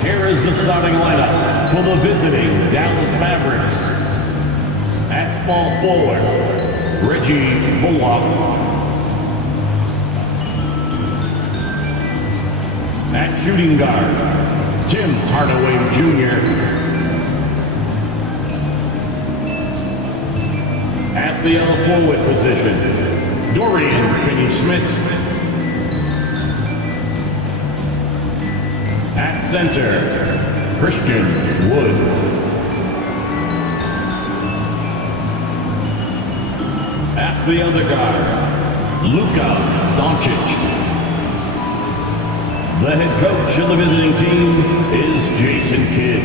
Here is the starting lineup for the visiting Dallas Mavericks. At small forward, Reggie Bullock. At shooting guard, Tim Hardaway Jr. At the forward position, Dorian Finney-Smith. At center, Christian Wood. At the other guard, Luka Doncic. The head coach of the visiting team is Jason Kidd.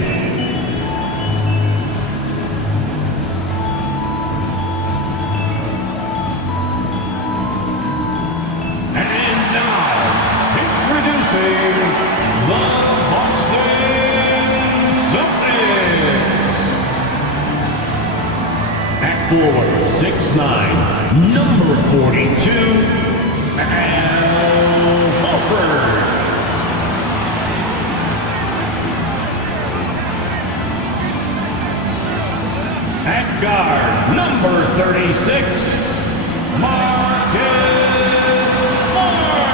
And now, introducing the Boston Celtics. At forward, 6'9", number 42, Al Horford. At guard, number 36, Marcus Smart.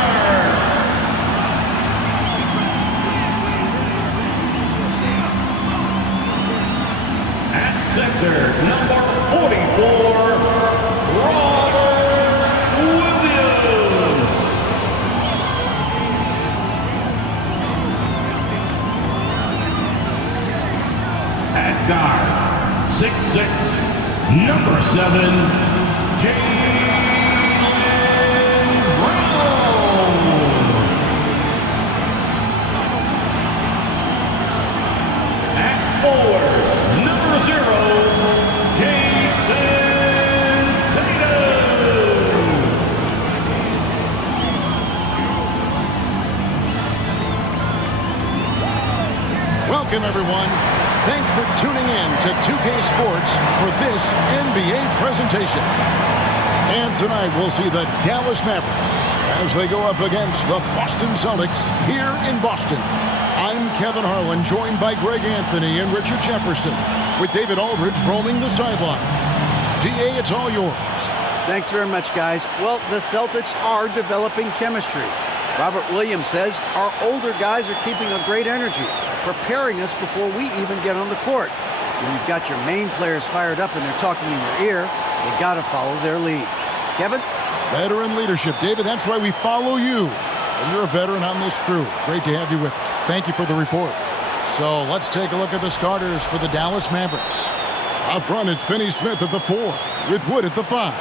At center, number 44, Robert Williams. At guard, 6'6", number 7, Jaylen Brown. At forward, number 0, Jason Tatum. Welcome, everyone. Thanks for tuning in to 2K Sports for this NBA presentation. And tonight we'll see the Dallas Mavericks as they go up against the Boston Celtics here in Boston. I'm Kevin Harlan, joined by Greg Anthony and Richard Jefferson, with David Aldridge roaming the sideline. DA, it's all yours. Thanks very much, guys. Well, the Celtics are developing chemistry. Robert Williams says our older guys are keeping a great energy, preparing us before we even get on the court. When you've got your main players fired up and they're talking in your ear, you got to follow their lead. Kevin? Veteran leadership. David, that's why we follow you. And you're a veteran on this crew. Great to have you with us. Thank you for the report. So let's take a look at the starters for the Dallas Mavericks. Up front, it's Finney-Smith at the 4, with Wood at the 5.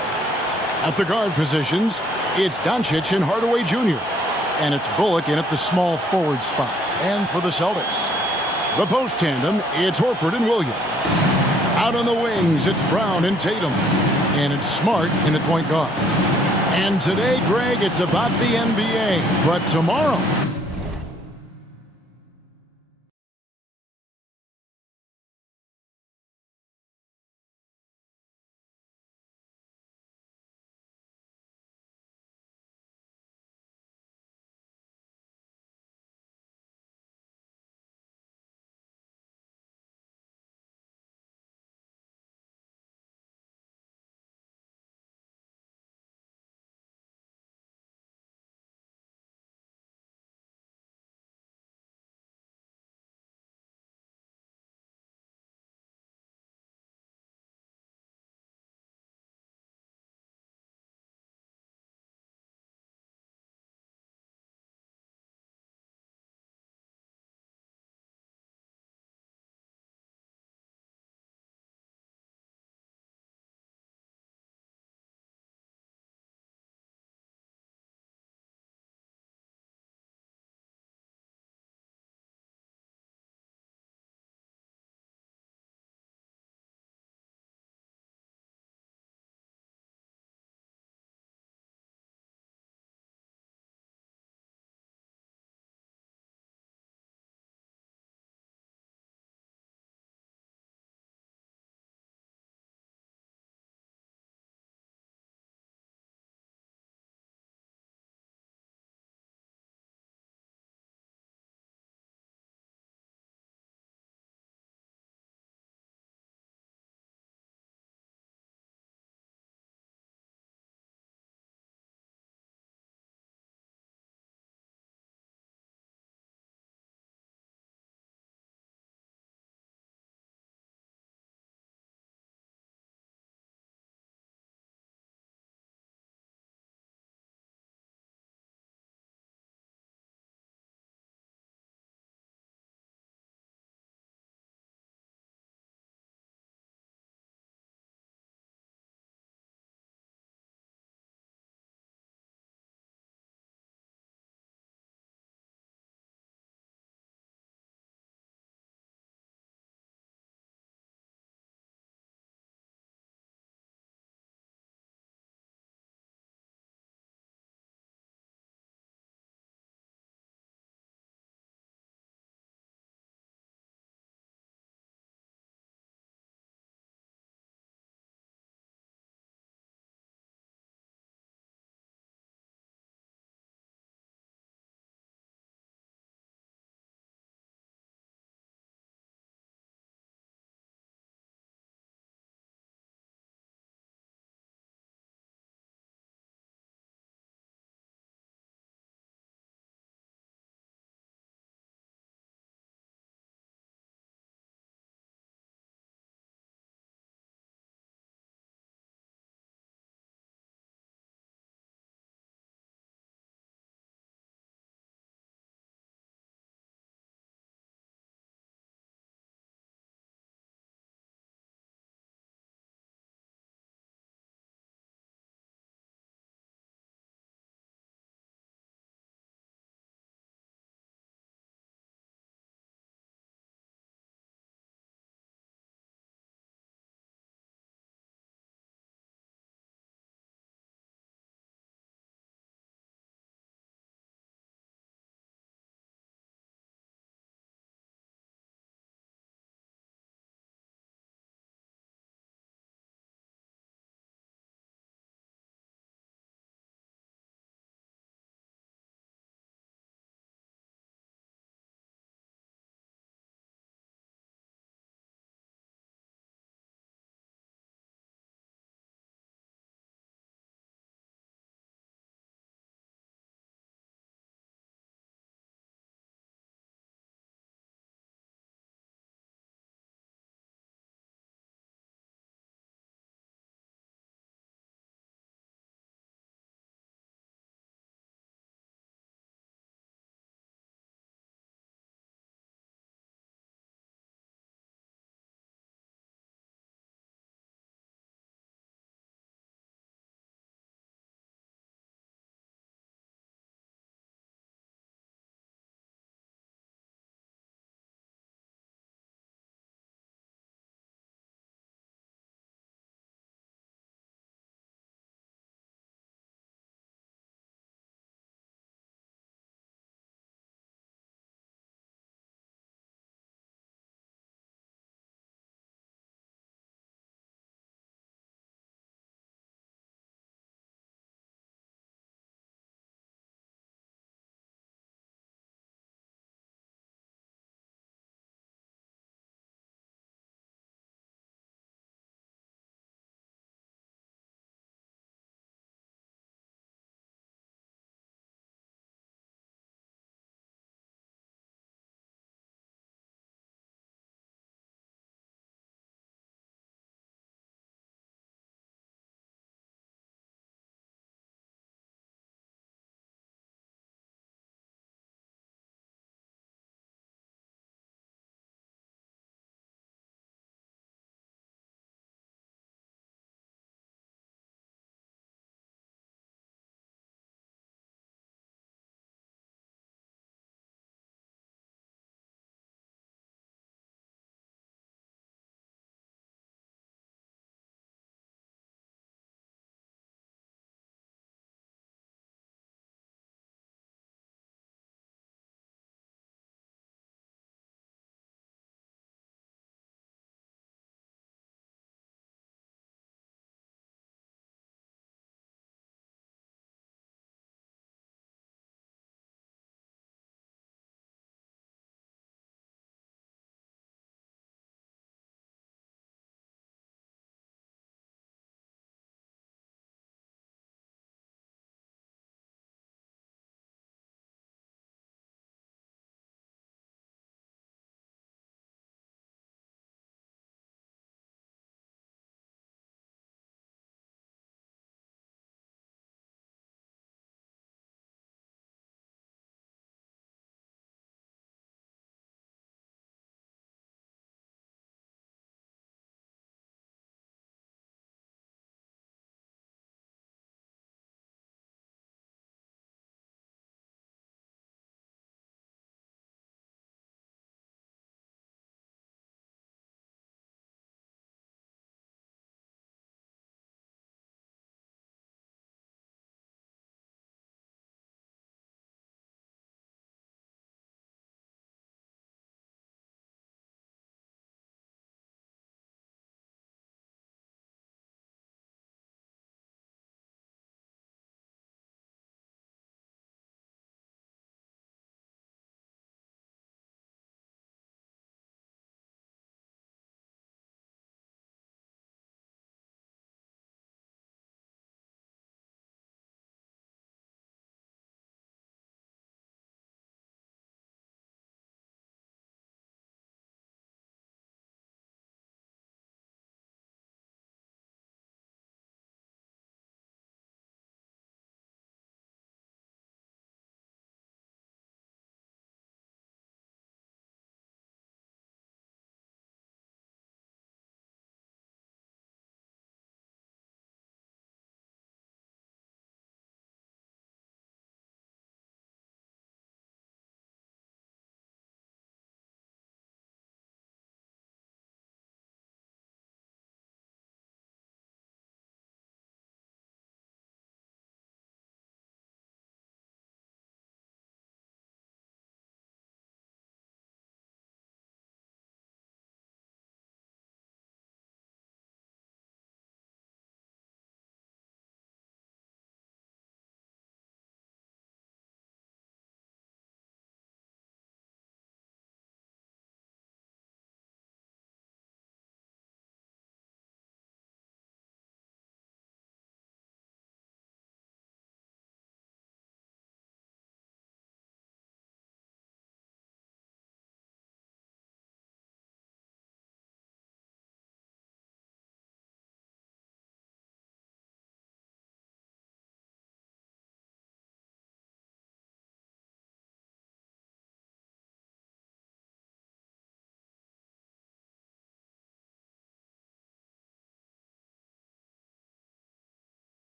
At the guard positions, it's Doncic and Hardaway Jr. And it's Bullock in at the small forward spot. And for the Celtics, the post tandem, it's Horford and Williams. Out on the wings, it's Brown and Tatum. And it's Smart in at point guard. And today, Greg, it's about the NBA. But tomorrow,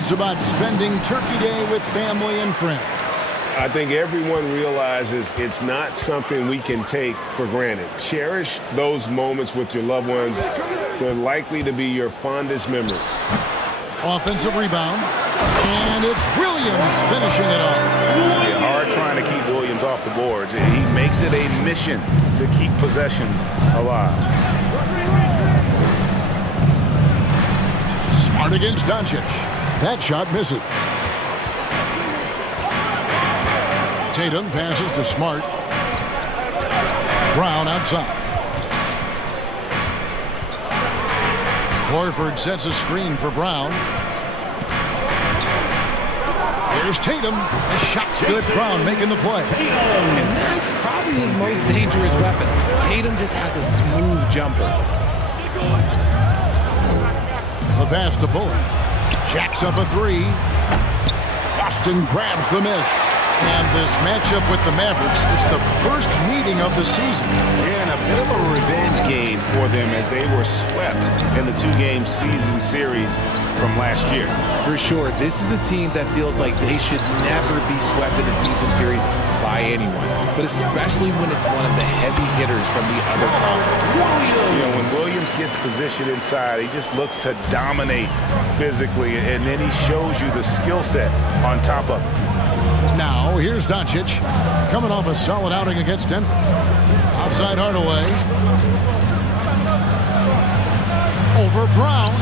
it's about spending Turkey Day with family and friends. I think everyone realizes it's not something we can take for granted. Cherish those moments with your loved ones. They're likely to be your fondest memories. Offensive rebound. And it's Williams finishing it off. Yeah, hard trying to keep Williams off the boards. He makes it a mission to keep possessions alive. Smart against Doncic. That shot misses. Tatum passes to Smart. Brown outside. Horford sets a screen for Brown. Here's Tatum. The shot's good. Brown making the play. And that's probably his most dangerous weapon. Tatum just has a smooth jumper. The pass to Bullock. Jacks up a three. Boston grabs the miss. And this matchup with the Mavericks, it's the first meeting of the season. Yeah, and a bit of a revenge game for them as they were swept in the two-game season series from last year. For sure, this is a team that feels like they should never be swept in a season series by anyone, but especially when it's one of the heavy hitters from the other conference. You know, when Williams gets positioned inside, he just looks to dominate physically, and then he shows you the skill set on top of it. Now, here's Doncic, coming off a solid outing against Denver. Outside Hardaway. Over Brown.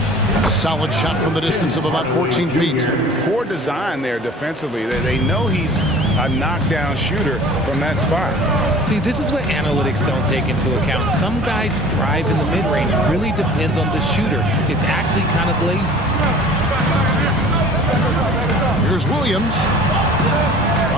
Solid shot from the distance of about 14 feet. Poor design there defensively. They know he's a knockdown shooter from that spot. See, this is what analytics don't take into account. Some guys thrive in the mid-range. Really depends on the shooter. It's actually kind of lazy. Here's Williams.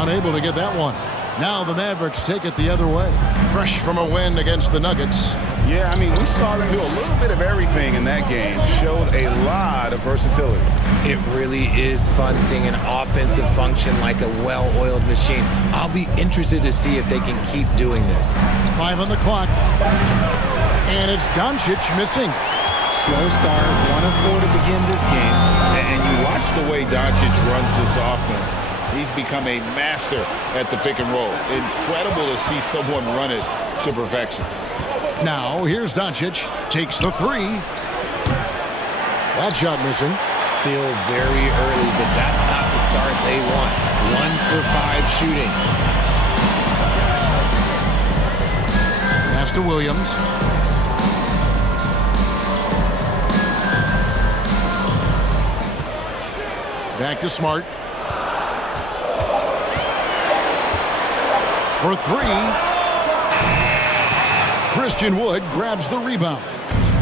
Unable to get that one. Now the Mavericks take it the other way. Fresh from a win against the Nuggets. Yeah, I mean, we saw them do a little bit of everything in that game. Showed a lot of versatility. It really is fun seeing an offensive function like a well-oiled machine. I'll be interested to see if they can keep doing this. 5 on the clock. And it's Doncic missing. Slow start, 1 of 4 to begin this game. And you watch the way Doncic runs this offense. He's become a master at the pick and roll. Incredible to see someone run it to perfection. Now, here's Doncic. Takes the three. That shot missing. Still very early, but that's not the start they want. 1 for 5 shooting. Pass to Williams. Back to Smart. For three. Christian Wood grabs the rebound.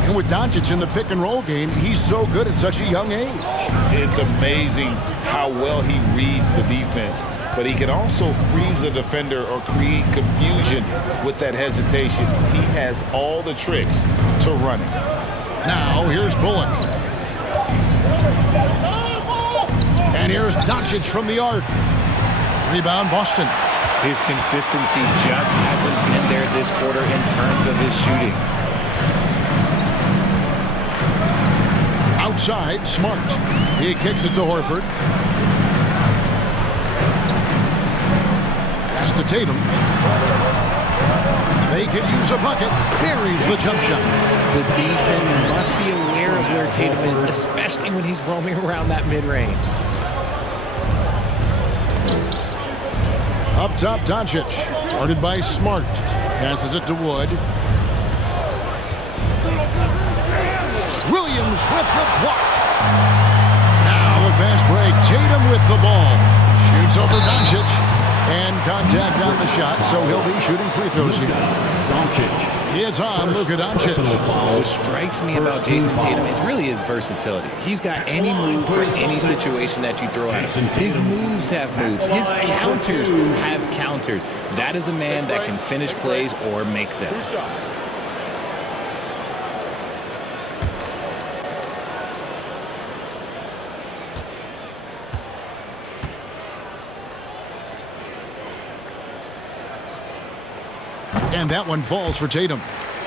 And with Doncic in the pick and roll game, he's so good at such a young age. It's amazing how well he reads the defense, but he can also freeze the defender or create confusion with that hesitation. He has all the tricks to run it. Now, here's Bullock. And here's Doncic from the arc. Rebound, Boston. His consistency just hasn't been there this quarter in terms of his shooting. Outside, Smart. He kicks it to Horford. Pass to Tatum. They could use a bucket. Buries the jump shot. The defense must be aware of where Tatum is, especially when he's roaming around that mid-range. Up top, Doncic. Guarded by Smart. Passes it to Wood. Williams with the block. Now the fast break. Tatum with the ball. Shoots over Doncic. And contact on the shot, so he'll be shooting free throws here. Doncic. It's on Luka Doncic. What strikes me about Jason Tatum is really his versatility. He's got any move for any situation that you throw at him. His moves have moves. His counters have counters. That is a man that can finish plays or make them. And that one falls for Tatum.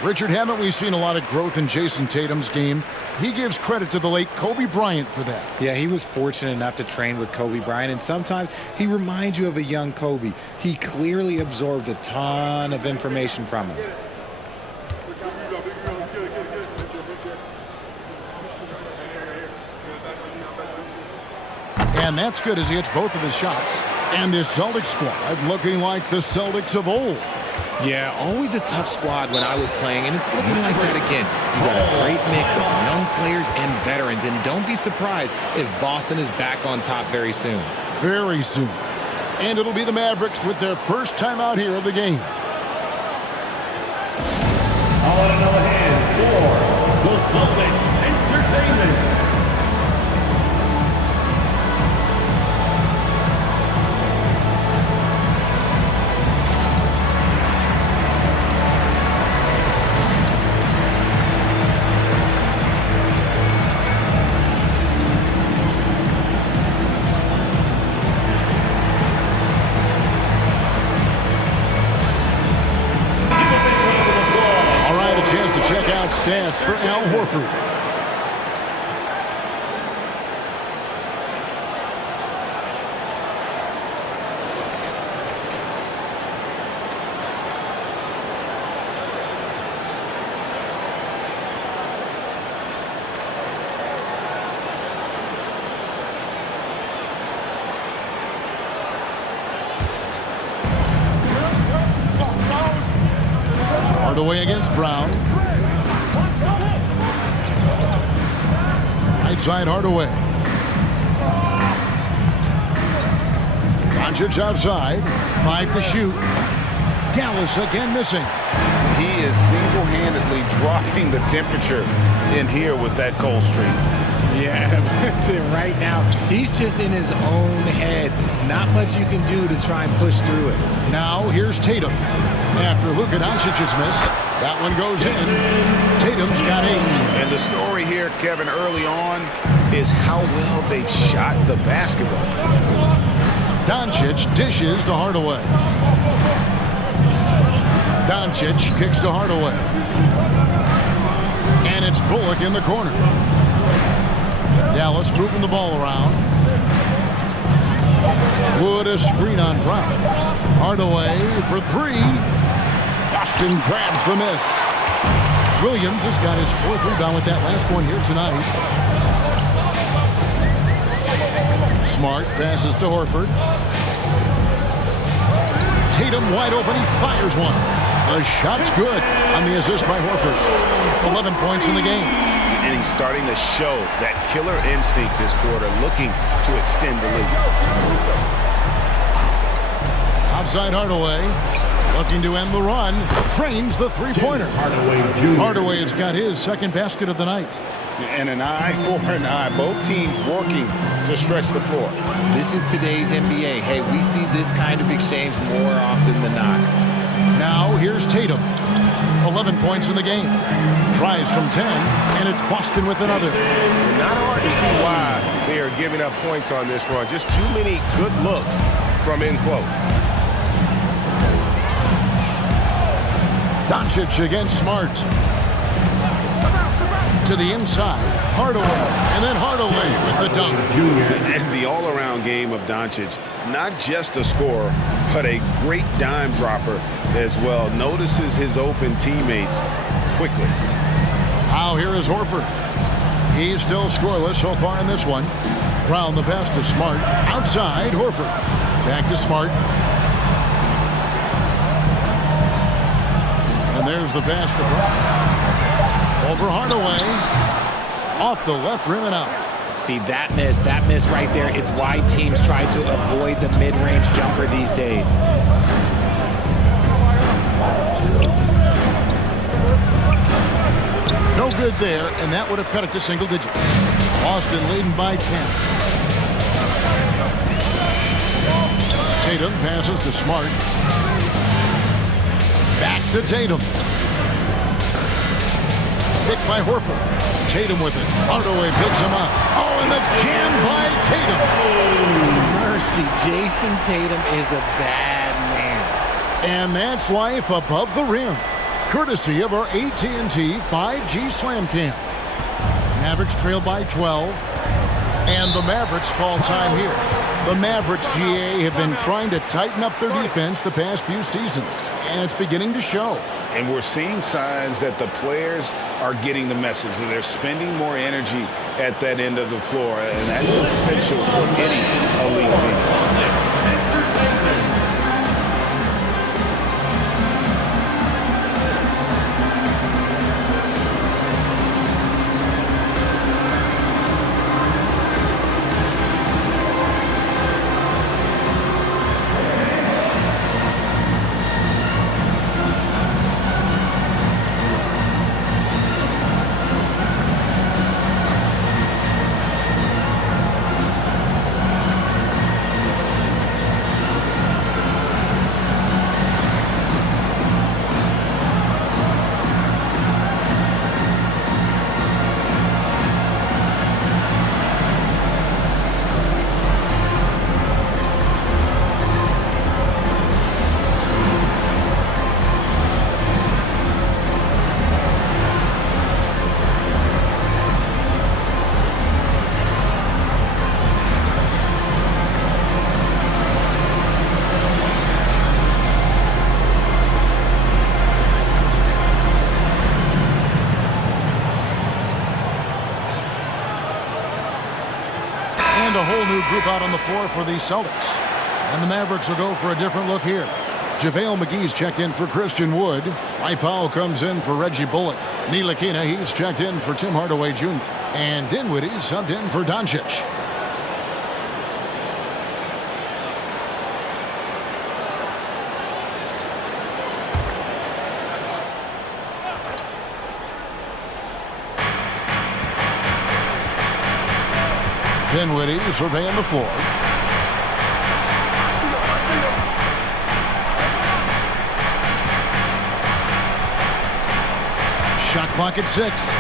Richard, haven't we seen a lot of growth in Jason Tatum's game? He gives credit to the late Kobe Bryant for that. Yeah, he was fortunate enough to train with Kobe Bryant, and sometimes he reminds you of a young Kobe. He clearly absorbed a ton of information from him. And that's good as he hits both of his shots. And this Celtics squad looking like the Celtics of old. Yeah, always a tough squad when I was playing, and it's looking like that again. You got a great mix of young players and veterans, and don't be surprised if Boston is back on top very soon. Very soon. And it'll be the Mavericks with their first time out here of the game. On another hand for the Celtics Entertainment. Stats for Al Horford. Hardaway against Brown. Right side Hardaway. Doncic outside. 5 to shoot. Dallas again missing. He is single-handedly dropping the temperature in here with that cold streak. Yeah, right now, he's just in his own head. Not much you can do to try and push through it. Now here's Tatum. After Luka Doncic is missed, that one goes in. Tatum's got 8. And the story here, Kevin, early on is how well they've shot the basketball. Doncic dishes to Hardaway. Doncic kicks to Hardaway. And it's Bullock in the corner. Dallas moving the ball around. Wood a screen on Brown. Hardaway for 3. Boston grabs the miss. Williams has got his 4th rebound with that last one here tonight. Smart passes to Horford. Tatum wide open. He fires one. The shot's good on the assist by Horford. 11 points in the game. And he's starting to show that killer instinct this quarter, looking to extend the lead. Outside Hardaway, looking to end the run. Drains the three-pointer. Hardaway has got his 2nd basket of the night. And an eye for an eye. Both teams working to stretch the floor. This is today's NBA. Hey, we see this kind of exchange more often than not. Now here's Tatum. 11 points in the game. Tries from 10, and it's Boston with another. Not hard to see why they are giving up points on this run. Just too many good looks from in close. Doncic against Smart. To the inside. Hardaway. And then Hardaway with the dunk. And the all-around game of Doncic, not just a scorer, but a great dime dropper as well. Notices his open teammates quickly. Now here is Horford. He's still scoreless so far in this one. Brown the pass to Smart. Outside, Horford. Back to Smart. And there's the pass to Brown. Over Hardaway. Off the left rim and out. See, that miss right there, it's why teams try to avoid the mid-range jumper these days. No good there, and that would have cut it to single digits. Boston leading by 10. Tatum passes to Smart. Back to Tatum. Picked by Horford. Tatum with it. Hardaway picks him up. Oh, and the jam by Tatum. Mercy, Jason Tatum is a bad man. And that's life above the rim. courtesy of our AT&T 5G Slam Cam. Mavericks trail by 12, and the Mavericks call time here. The Mavericks, GA, have been trying to tighten up their defense the past few seasons, and it's beginning to show. And we're seeing signs that the players are getting the message, that they're spending more energy at that end of the floor, and that's essential for any elite team. And a whole new group out on the floor for the Celtics. And the Mavericks will go for a different look here. JaVale McGee's checked in for Christian Wood. Mike Powell comes in for Reggie Bullock. Ntilikina, he's checked in for Tim Hardaway Jr. And Dinwiddie subbed in for Doncic. Dinwiddie surveying the floor. Shot clock at 6.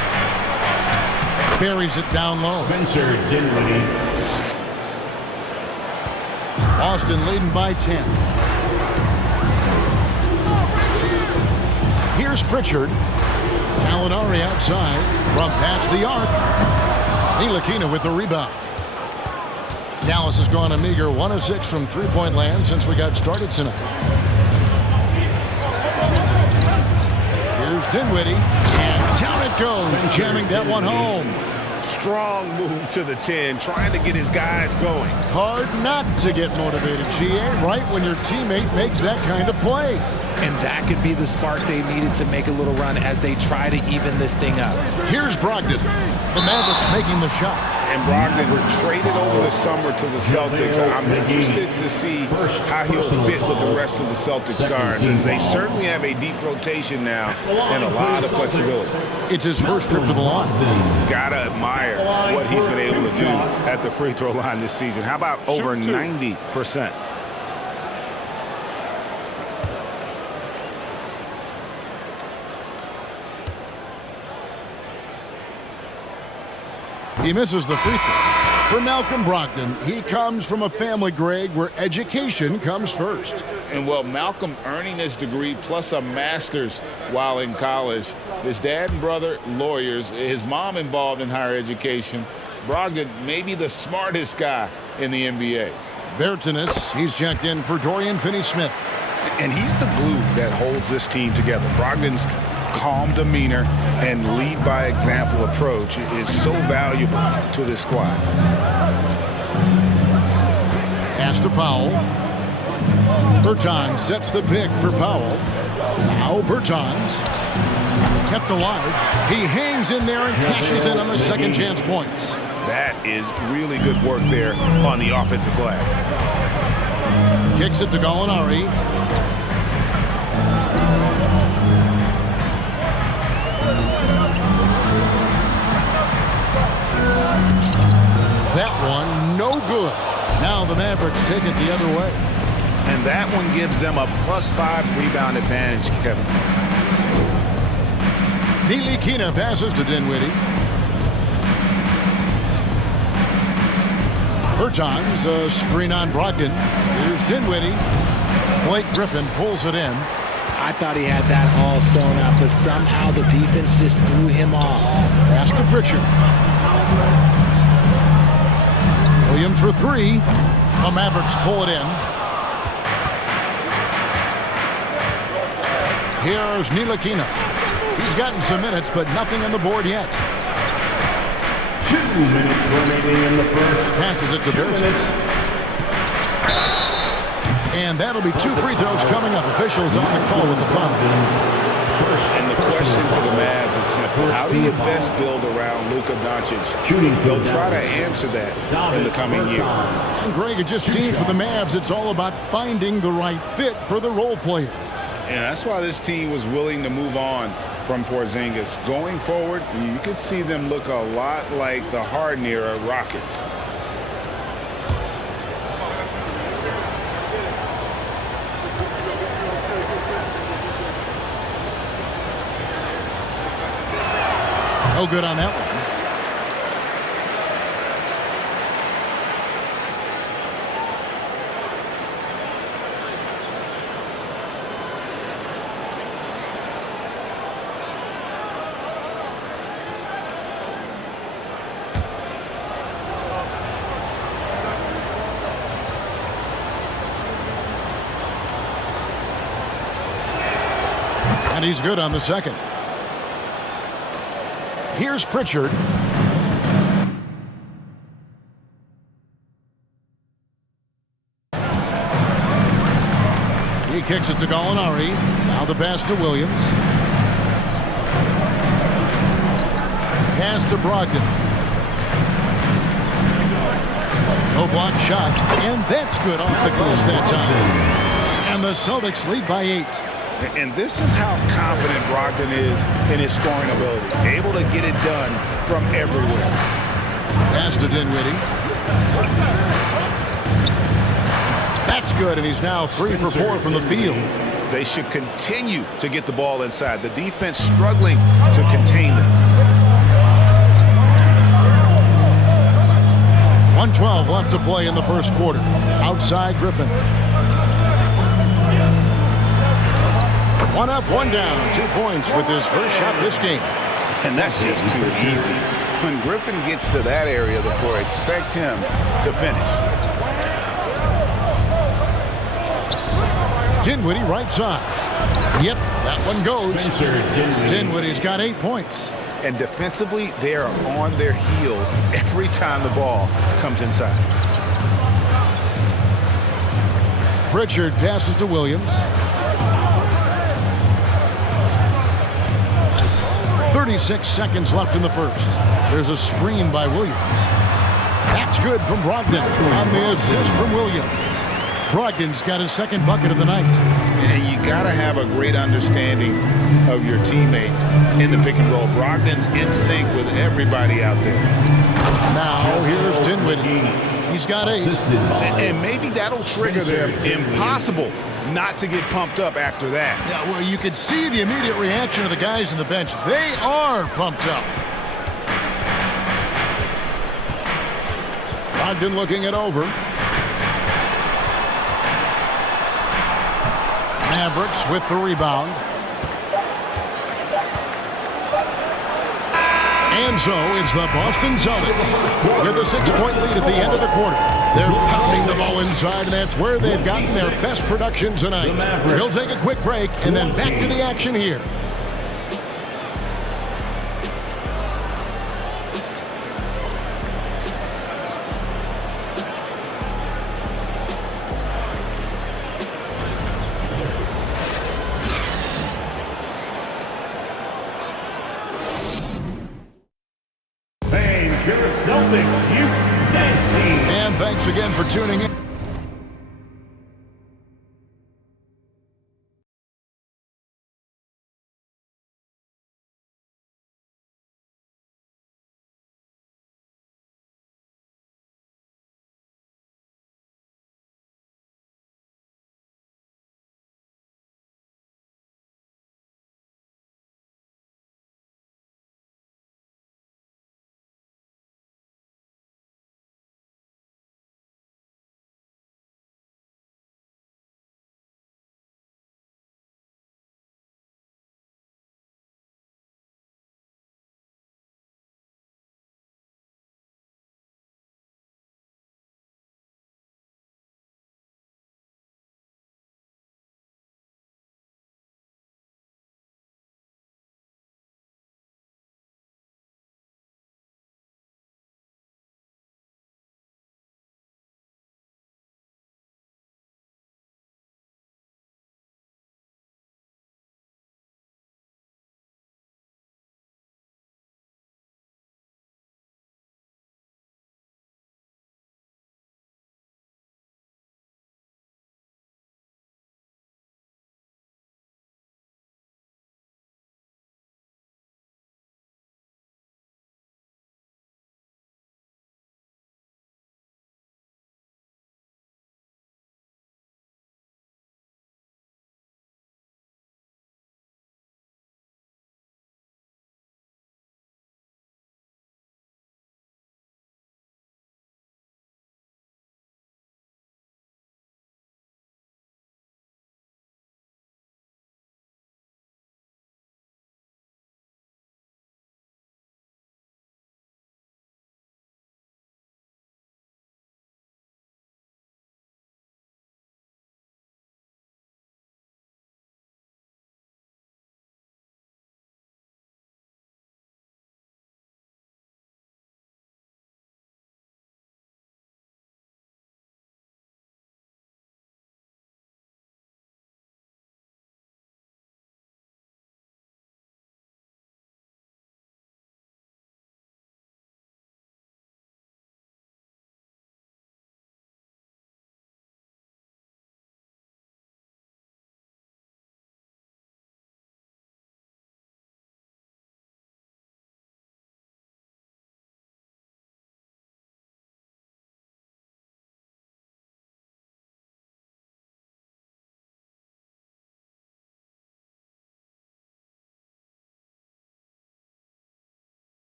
Buries it down low. Spencer Dinwiddie. Boston leading by 10. Here's Pritchard. Gallinari outside from past the arc. Ntilikina with the rebound. Dallas has gone a meager 1 of 6 from three-point land since we got started tonight. Here's Dinwiddie, and down it goes, jamming that one home. Strong move to the 10, trying to get his guys going. Hard not to get motivated, GA, right when your teammate makes that kind of play. And that could be the spark they needed to make a little run as they try to even this thing up. Here's Brogdon. The Mavericks making the shot. And Brogdon traded over the summer to the Celtics. I'm interested to see how he'll fit with the rest of the Celtics stars. And they certainly have a deep rotation now and a lot of flexibility. It's his first trip to the line. Gotta admire what he's been able to do at the free throw line this season. How about over 90%? He misses the free throw. For Malcolm Brogdon, he comes from a family, Greg, where education comes first. And well, Malcolm earning his degree plus a master's while in college. His dad and brother, lawyers. His mom involved in higher education. Brogdon, maybe the smartest guy in the NBA. Bertans, he's checked in for Dorian Finney-Smith. And he's the glue that holds this team together. Brogdon's calm demeanor and lead by example approach is so valuable to this squad. Pass to Powell. Bertans sets the pick for Powell. Now Bertans kept alive. He hangs in there and cashes in on the second chance points. That is really good work there on the offensive glass. Kicks it to Gallinari. That one, no good. Now the Mavericks take it the other way. And that one gives them a +5 rebound advantage, Kevin. Ntilikina passes to Dinwiddie. Bertans, a screen on Brogdon. Here's Dinwiddie. Blake Griffin pulls it in. I thought he had that all sewn up, but somehow the defense just threw him off. Pass to Pritchard. Williams for three. The Mavericks pull it in. Here's Ntilikina. He's gotten some minutes, but nothing on the board yet. 2 minutes remaining in the first. Passes it to Bertans. And that'll be 2 free throws coming up. Officials on the call with the foul. And the question for the Mavs is simple. How do you best build around Luka Doncic? They'll try to answer that in the coming years. And Greg had just seen for the Mavs, it's all about finding the right fit for the role players. And that's why this team was willing to move on from Porzingis. Going forward, you could see them look a lot like the Harden-era Rockets. No good on that one. And he's good on the second. Here's Pritchard. He kicks it to Gallinari. Now the pass to Williams. Pass to Brogdon. No block shot. And that's good off the glass that time. And the Celtics lead by 8. And this is how confident Brogdon is in his scoring ability. Able to get it done from everywhere. Pass to Dinwiddie. That's good, and he's now 3 for 4 from the field. They should continue to get the ball inside. The defense struggling to contain them. 1:12 left to play in the first quarter. Outside Griffin. 1 up, 1 down. 2 points with his first shot this game. And that's just too easy. When Griffin gets to that area of the floor, expect him to finish. Dinwiddie right side. Yep, that one goes. Dinwiddie's got 8 points. And defensively, they are on their heels every time the ball comes inside. Pritchard passes to Williams. 36 seconds left in the first. There's a screen by Williams. That's good from Brogdon on the assist from Williams. Brogdon's got his second bucket of the night. And you got to have a great understanding of your teammates in the pick and roll. Brogdon's in sync with everybody out there. Now here's Dinwiddie. He's got 8. And maybe that'll trigger them. Impossible not to get pumped up after that. Yeah, well, you could see the immediate reaction of the guys on the bench. They are pumped up. Brogdon looking it over. Mavericks with the rebound. And so it's the Boston Celtics with a 6-point lead at the end of the quarter. They're pounding the ball inside, and that's where they've gotten their best production tonight. We'll take a quick break and then back to the action here. And thanks again for tuning in.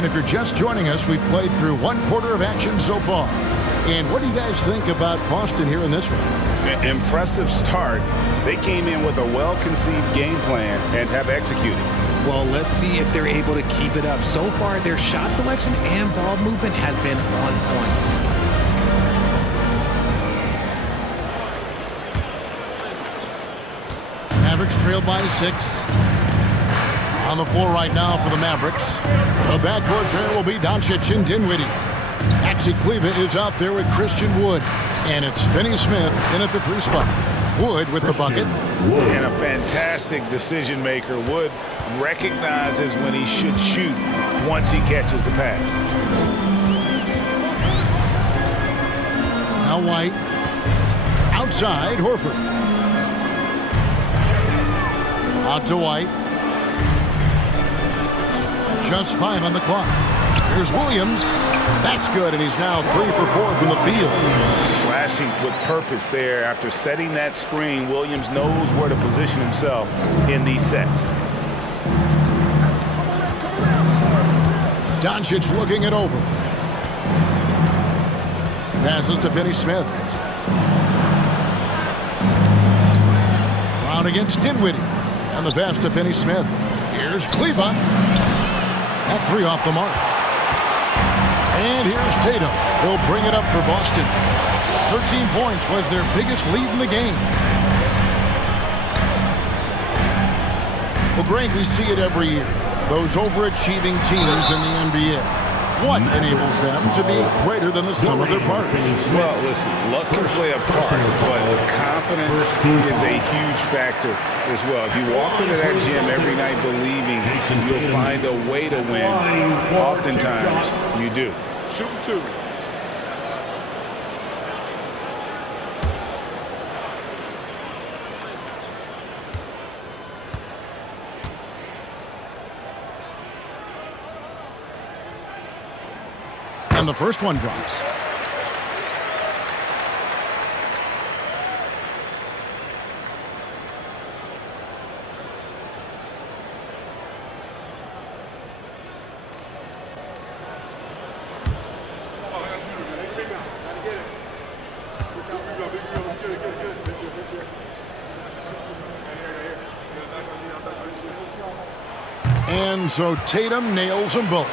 And if you're just joining us, we've played through one quarter of action so far. And what do you guys think about Boston here in this one? Impressive start. They came in with a well-conceived game plan and have executed. Well, let's see if they're able to keep it up. So far, their shot selection and ball movement has been on point. Mavericks trail by 6. On the floor right now for the Mavericks. The backcourt pair will be Doncic and Dinwiddie. Maxi Kleber is out there with Christian Wood. And it's Finney-Smith in at the 3 spot. Wood with the bucket. And a fantastic decision maker. Wood recognizes when he should shoot once he catches the pass. Now White. Outside, Horford. Out to White. Just 5 on the clock. Here's Williams. That's good, and he's now 3 for 4 from the field. Slashing with purpose there. After setting that screen, Williams knows where to position himself in these sets. Doncic looking it over. Passes to Finney-Smith. Brown against Dinwiddie. And the pass to Finney-Smith. Here's Kleber. That 3 off the mark. And here's Tatum. He'll bring it up for Boston. 13 points was their biggest lead in the game. Well, Greg, we see it every year. Those overachieving teams in the NBA. What enables them to be greater than the sum of their parts? Well, listen, luck can play a part, but confidence is a huge factor as well. If you walk into that gym every night believing you'll find a way to win, oftentimes you do. Shoot 2. And the first one drops. And so Tatum nails them both.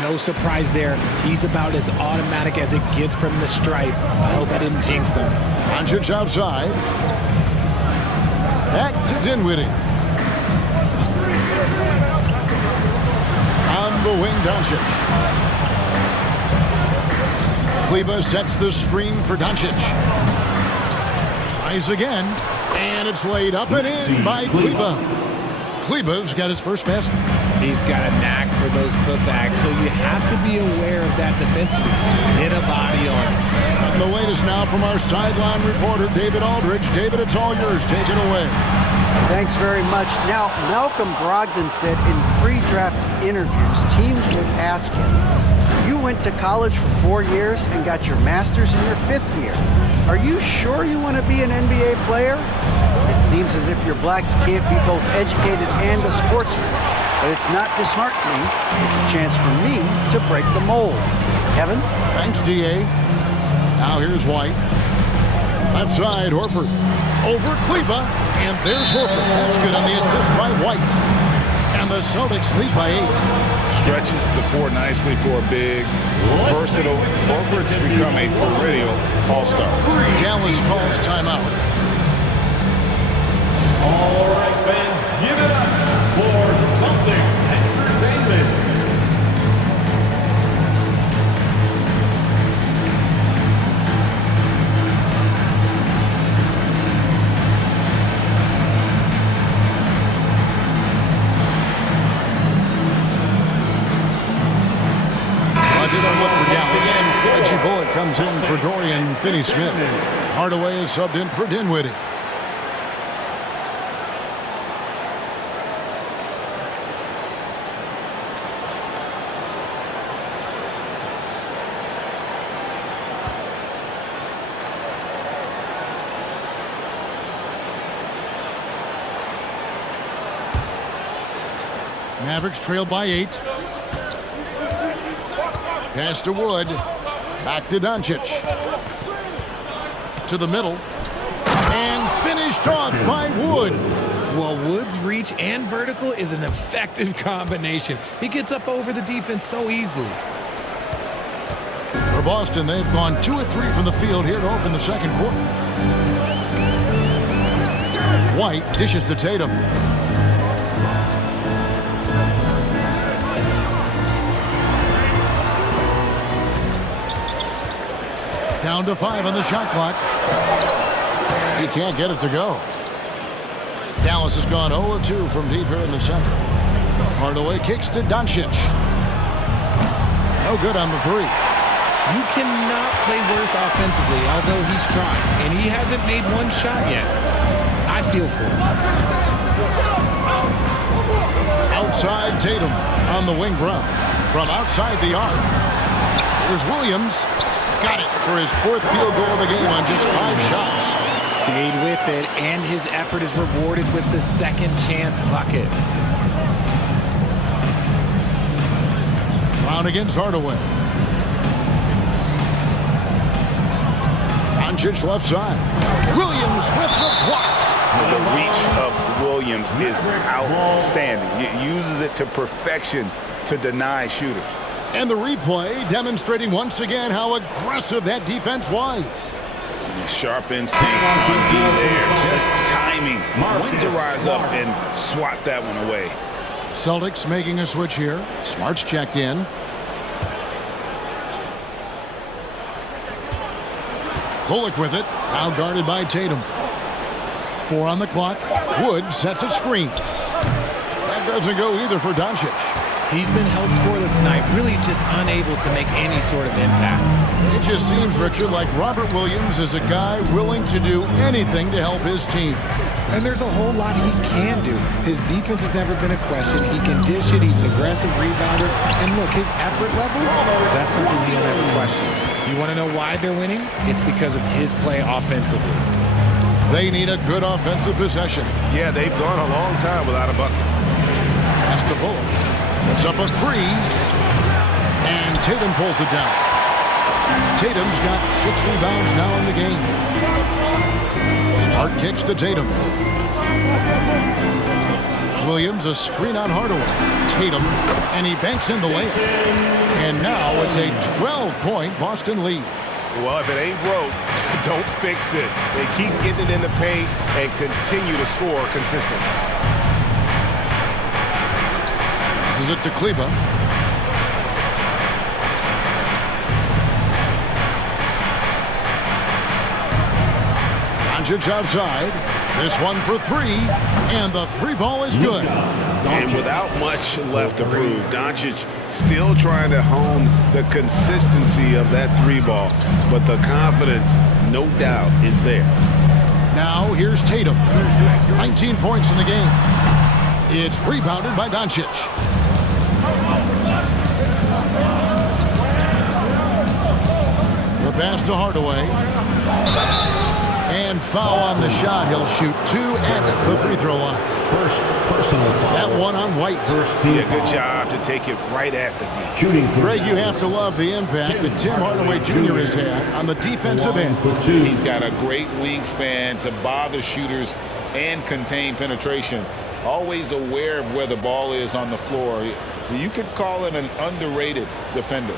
No surprise there. He's about as automatic as it gets from the stripe. I hope I didn't jinx him. Doncic outside. Back to Dinwiddie. On the wing, Doncic. Kleber sets the screen for Doncic. Tries again. And it's laid up and in by Kleber. Kleber's got his first basket. He's got a knack for those putbacks, so you have to be aware of that defensively. Hit a body on him. And the latest now from our sideline reporter, David Aldridge. David, it's all yours. Take it away. Thanks very much. Now, Malcolm Brogdon said in pre-draft interviews, teams would ask him, you went to college for 4 years and got your master's in your 5th year. Are you sure you want to be an NBA player? It seems as if you're black, you can't be both educated and a sportsman. But it's not disheartening. It's a chance for me to break the mold. Kevin? Thanks, D.A. Now here's White. Left side, Horford. Over Kleber. And there's Horford. That's good on the assist by White. And the Celtics lead by 8. Stretches the floor nicely for a big, versatile. Horford's become a perennial all-star. Dallas calls timeout. All right, fans, give it up for Celtics Entertainment. Reggie Bullock comes in for Dorian Finney-Smith. Hardaway is subbed in for Dinwiddie. Mavericks trail by 8. Pass to Wood. Back to Doncic. To the middle. And finished off by Wood. Well, Wood's reach and vertical is an effective combination. He gets up over the defense so easily. For Boston, they've gone 2 of 3 from the field here to open the second quarter. White dishes to Tatum. Down to 5 on the shot clock. He can't get it to go. Dallas has gone 0 of 2 from deep here in the second. Hardaway kicks to Doncic. No good on the 3. You cannot play worse offensively, although he's trying. And he hasn't made one shot yet. I feel for him. Outside Tatum on the wing run. From outside the arc. Here's Williams. Got it for his 4th field goal of the game on just 5 shots. Stayed with it, and his effort is rewarded with the second chance bucket. Brown against Hardaway. Doncic left side. Williams with the block. The reach of Williams is outstanding. He uses it to perfection to deny shooters. And the replay demonstrating once again how aggressive that defense was. Sharp instincts on D there. Just timing. When to rise up and swat that one away. Celtics making a switch here. Smart's checked in. Bullock with it. Now guarded by Tatum. 4 on the clock. Wood sets a screen. That doesn't go either for Doncic. He's been held scoreless tonight, really just unable to make any sort of impact. It just seems, Richard, like Robert Williams is a guy willing to do anything to help his team. And there's a whole lot he can do. His defense has never been a question. He can dish it. He's an aggressive rebounder. And look, his effort level, that's something you don't ever question. You want to know why they're winning? It's because of his play offensively. They need a good offensive possession. Yeah, they've gone a long time without a bucket. Pass to Bullock. It's up a 3. And Tatum pulls it down. Tatum's got 6 rebounds now in the game. Smart kicks to Tatum. Williams a screen on Hardaway. Tatum, and he banks in the layup. And now it's a 12-point Boston lead. Well, if it ain't broke, don't fix it. They keep getting it in the paint and continue to score consistently. Passes it to Kleba. Doncic outside. This one for 3. And the 3-ball is good. And without much left to prove, Doncic still trying to hone the consistency of that 3-ball. But the confidence, no doubt, is there. Now here's Tatum. 19 points in the game. It's rebounded by Doncic. The pass to Hardaway. And foul on the shot. He'll shoot 2 at the free throw line. First personal foul. That one on White. Yeah, good job to take it right at the D. Shooting for Greg, you have to love the impact that Tim Hardaway Jr. has had on the defensive end. He's got a great wingspan to bother shooters and contain penetration. Always aware of where the ball is on the floor. You could call it an underrated defender.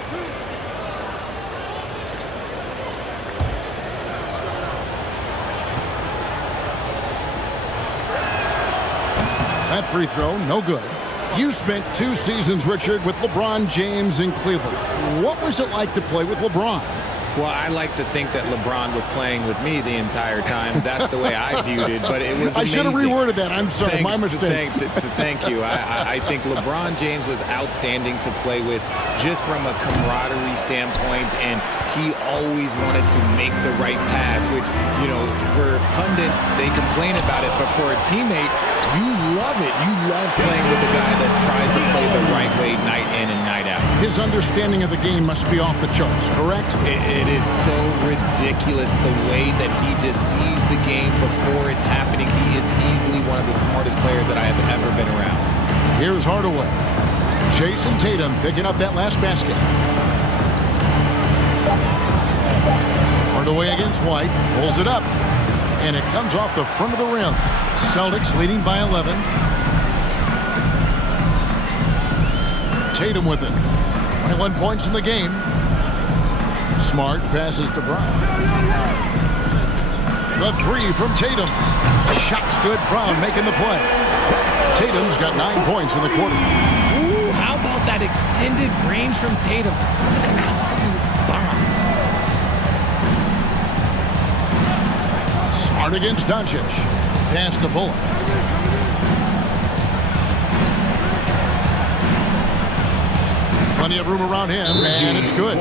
That free throw, no good. You spent 2 seasons, Richard, with LeBron James in Cleveland. What was it like to play with LeBron? Well, I like to think that LeBron was playing with me the entire time. That's the way I viewed it, but it was amazing. I should have reworded that. I'm sorry, my mistake. Thank you. I think LeBron James was outstanding to play with just from a camaraderie standpoint, and he always wanted to make the right pass, which, you know, for pundits, they complain about it, but for a teammate, you love it. You love playing with a guy that tries to play the right way night in and night out. His understanding of the game must be off the charts, correct? It is so ridiculous the way that he just sees the game before it's happening. He is easily one of the smartest players that I have ever been around. Here's Hardaway. Jason Tatum picking up that last basket. Hard away against White. Pulls it up. And it comes off the front of the rim. Celtics leading by 11. Tatum with it. 21 points in the game. Smart passes to Brown. The three from Tatum. Shot's good. Brown making the play. Tatum's got 9 points in the quarter. Ooh, how about that extended range from Tatum? It's an absolute bomb. Smart against Doncic. Pass to Bullock. Plenty of room around him, and it's good.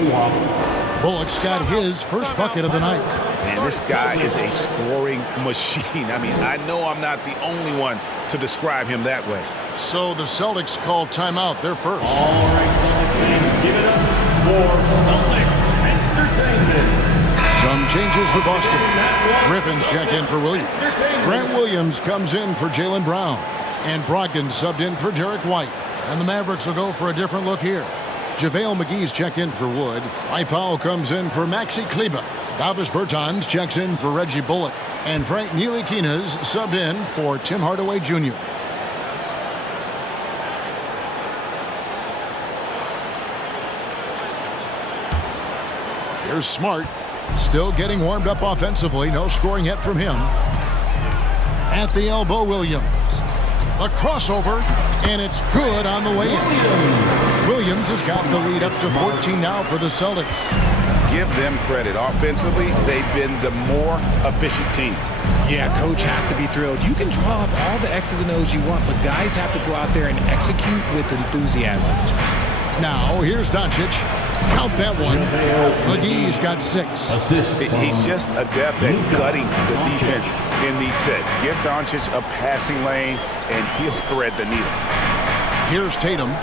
Bullock's got his first bucket of the night. Man, this guy is a scoring machine. I mean, I know I'm not the only one to describe him that way. So the Celtics call timeout. They're first. All right, Celtics fans, give it up for Celtics Entertainment. Some changes for Boston. Griffin's checked in for Williams. Grant Williams comes in for Jaylen Brown. And Brogdon subbed in for Derek White. And the Mavericks will go for a different look here. JaVale McGee's checked in for Wood. Powell comes in for Maxi Kleber. Davis Bertans checks in for Reggie Bullock. And Frank Ntilikina's subbed in for Tim Hardaway Jr. Here's Smart. Still getting warmed up offensively. No scoring yet from him. At the elbow, Williams. A crossover, and it's good on the way in. Williams has got the lead up to 14 now for the Celtics. Give them credit. Offensively, they've been the more efficient team. Yeah, coach has to be thrilled. You can draw up all the X's and O's you want, but guys have to go out there and execute with enthusiasm. Now, here's Doncic. Count that one. McGee's got 6. He's just adept at gutting the defense in these sets. Give Doncic a passing lane, and he'll thread the needle. Here's Tatum.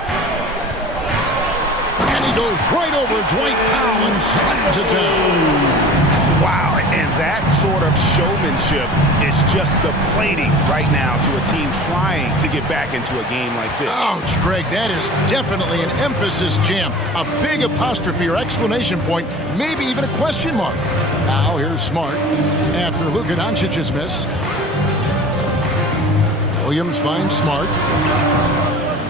And he goes right over Dwight Powell and slams it down. Wow, and that sort of showmanship is just deflating right now to a team trying to get back into a game like this. Ouch, Greg, that is definitely an emphasis jam. A big apostrophe or exclamation point, maybe even a question mark. Now here's Smart after Luka Doncic's miss. Williams finds Smart.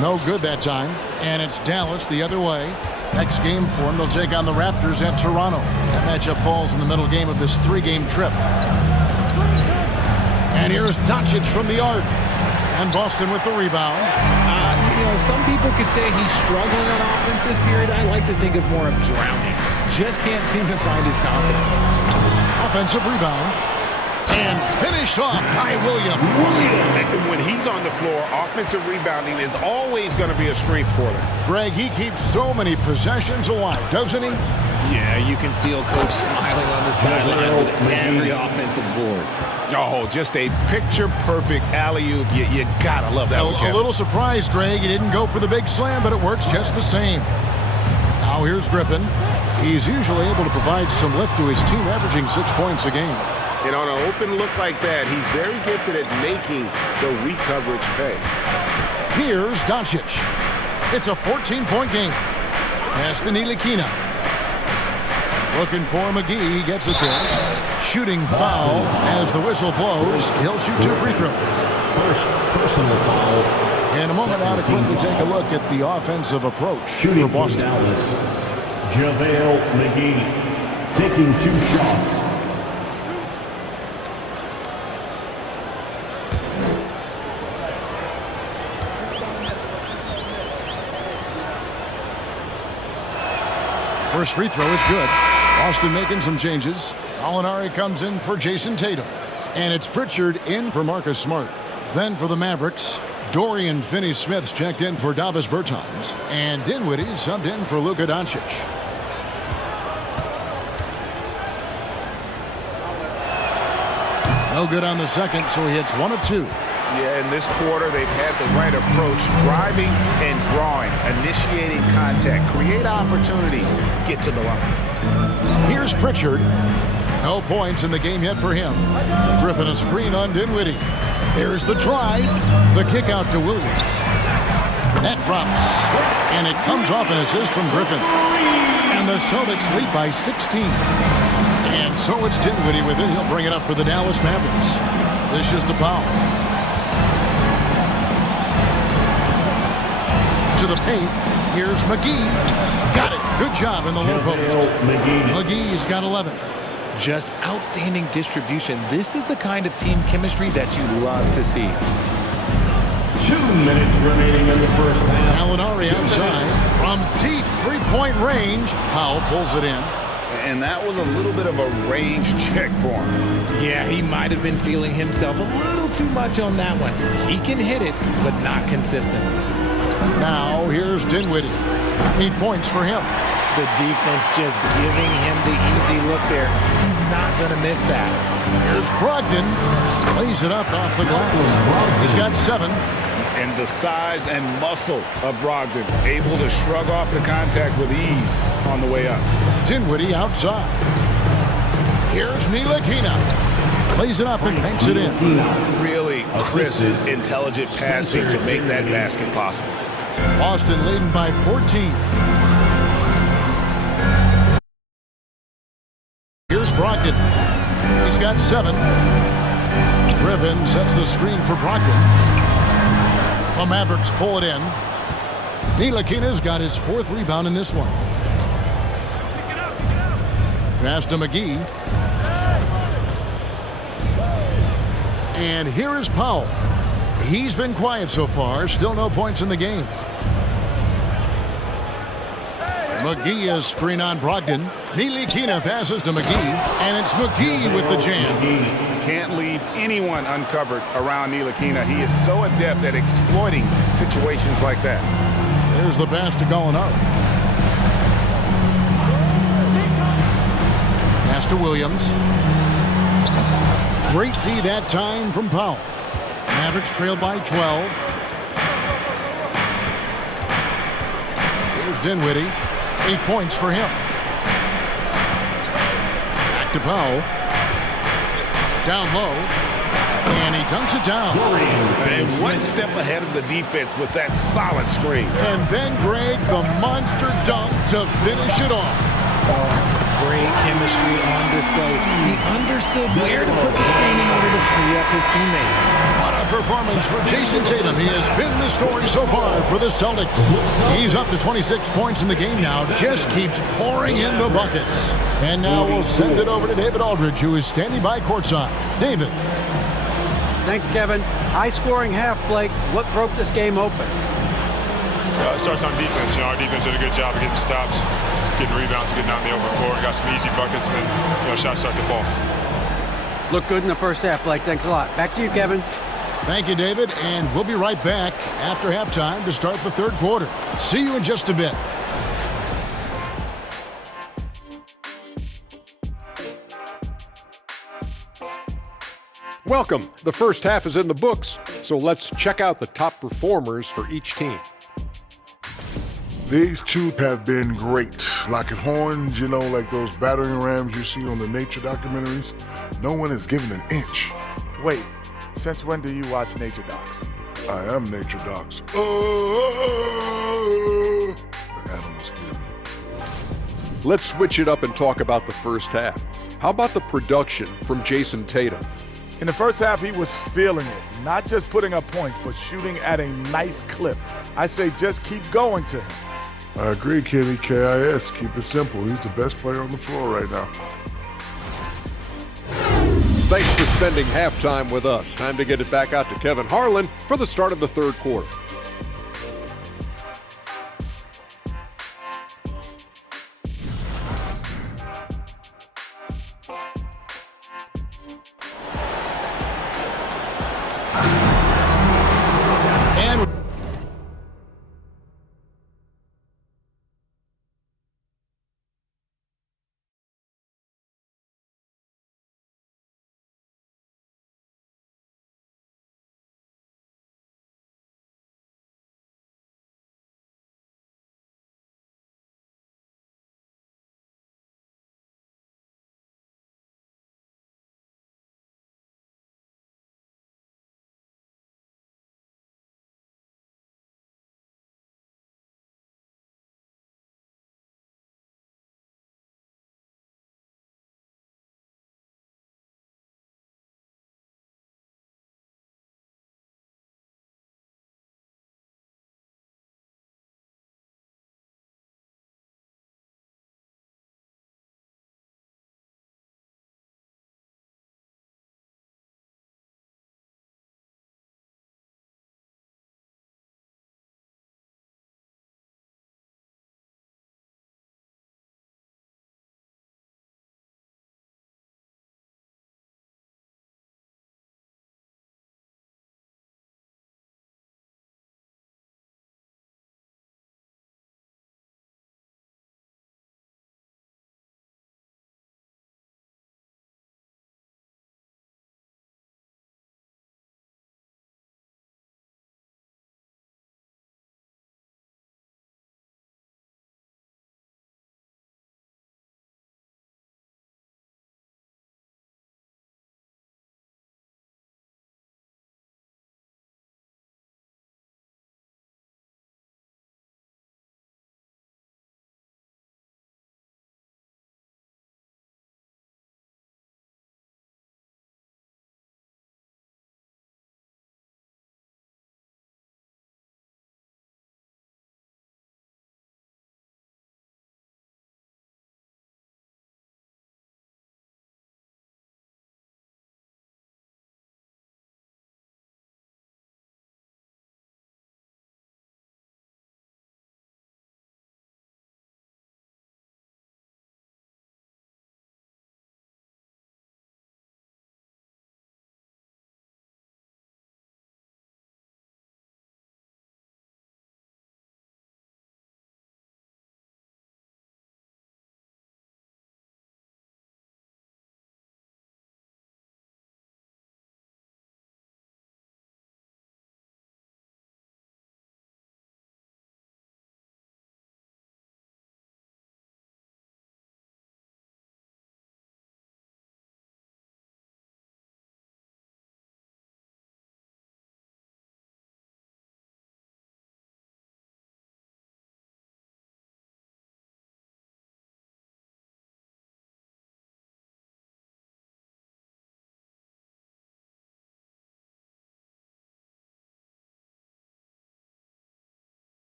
No good that time, and it's Dallas the other way. Next game for them, they'll take on the Raptors at Toronto. That matchup falls in the middle game of this 3-game trip. And here's Doncic from the arc. And Boston with the rebound. Some people could say he's struggling on offense this period. I like to think of more of drowning. Just can't seem to find his confidence. Offensive rebound. And finished off by Williams. When he's on the floor, offensive rebounding is always going to be a strength for them. Greg, he keeps so many possessions alive, doesn't he? Yeah, you can feel Coach smiling on the sidelines with every offensive board. Oh, just a picture-perfect alley-oop. You gotta love that one, Kevin. A little surprised, Greg. He didn't go for the big slam, but it works just the same. Now here's Griffin. He's usually able to provide some lift to his team, averaging 6 points a game. And on an open look like that, he's very gifted at making the weak coverage pay. Here's Doncic. It's a 14-point game. Pass to Ntilikina. Looking for McGee. He gets it there. Shooting foul as the whistle blows. He'll shoot 2 free throws. First personal foul. In a moment now to quickly take a look at the offensive approach Shooting for Boston. Dallas, JaVale McGee taking 2 shots. First free throw is good. Boston making some changes. Gallinari comes in for Jason Tatum. And it's Pritchard in for Marcus Smart. Then for the Mavericks, Dorian Finney-Smith's checked in for Davis Bertans. And Dinwiddie subbed in for Luka Doncic. No good on the second, so he hits 1 of 2. Yeah, in this quarter, they've had the right approach, driving and drawing, initiating contact, create opportunities, get to the line. Here's Pritchard. No points in the game yet for him. Griffin a screen on Dinwiddie. There's the drive. The kick out to Williams. That drops. And it comes off an assist from Griffin. And And the Celtics lead by 16. And so it's Dinwiddie with it. He'll bring it up for the Dallas Mavericks. This is the foul. To the paint. Here's McGee. Got it. Good job in the low post. McGee's got 11. Just outstanding distribution. This is the kind of team chemistry that you love to see. 2 minutes remaining in the first half. Gallinari outside from deep three-point range. Powell pulls it in. And that was a little bit of a range check for him. Yeah, he might have been feeling himself a little too much on that one. He can hit it, but not consistently. Now here's Dinwiddie. 8 points for him. The defense just giving him the easy look there. He's not going to miss that. Here's Brogdon. Lays it up off the glass. He's got 7. And the size and muscle of Brogdon, able to shrug off the contact with ease on the way up. Dinwiddie outside. Here's Ntilikina. Plays it up and banks it in. Really crisp, intelligent passing to make that basket possible. Boston leading by 14. Here's Brogdon. He's got 7. Griffin sets the screen for Brogdon. The Mavericks pull it in. Ntilikina's got his 4th rebound in this one. Pass to McGee. And here is Powell. He's been quiet so far. Still no points in the game. McGee is screen on Brogdon. Ntilikina passes to McGee. And it's McGee with the jam. Can't leave anyone uncovered around Ntilikina. He is so adept at exploiting situations like that. There's the pass to Gallinari. Pass to Williams. Great D that time from Powell. Mavericks trail by 12. Here's Dinwiddie. 8 points for him. Back to Powell. Down low. And he dunks it down. And one step ahead of the defense with that solid screen. And then Greg, the monster dunk to finish it off. Great chemistry on display. He understood where to put the screen in order to free up his teammate. What a performance for Jason Tatum. He has been the story so far for the Celtics. He's up to 26 points in the game now. Just keeps pouring in the buckets. And now we'll send it over to David Aldridge, who is standing by courtside. David. Thanks, Kevin. High-scoring half, Blake. What broke this game open? It starts on defense. Our defense did a good job of getting stops, getting rebounds, getting out on the open floor. Got some easy buckets, and then shots start to fall. Looked good in the first half, Blake. Thanks a lot. Back to you, Kevin. Thank you, David. And we'll be right back after halftime to start the third quarter. See you in just a bit. Welcome. The first half is in the books, so let's check out the top performers for each team. These two have been great. Locking horns, like those battering rams you see on the nature documentaries. No one is given an inch. Wait, since when do you watch nature docs? I am nature docs. The animals hear me. Let's switch it up and talk about the first half. How about the production from Jason Tatum? In the first half, he was feeling it. Not just putting up points, but shooting at a nice clip. I say just keep going to him. I agree, Kenny. KIS. Keep it simple. He's the best player on the floor right now. Thanks for spending halftime with us. Time to get it back out to Kevin Harlan for the start of the third quarter.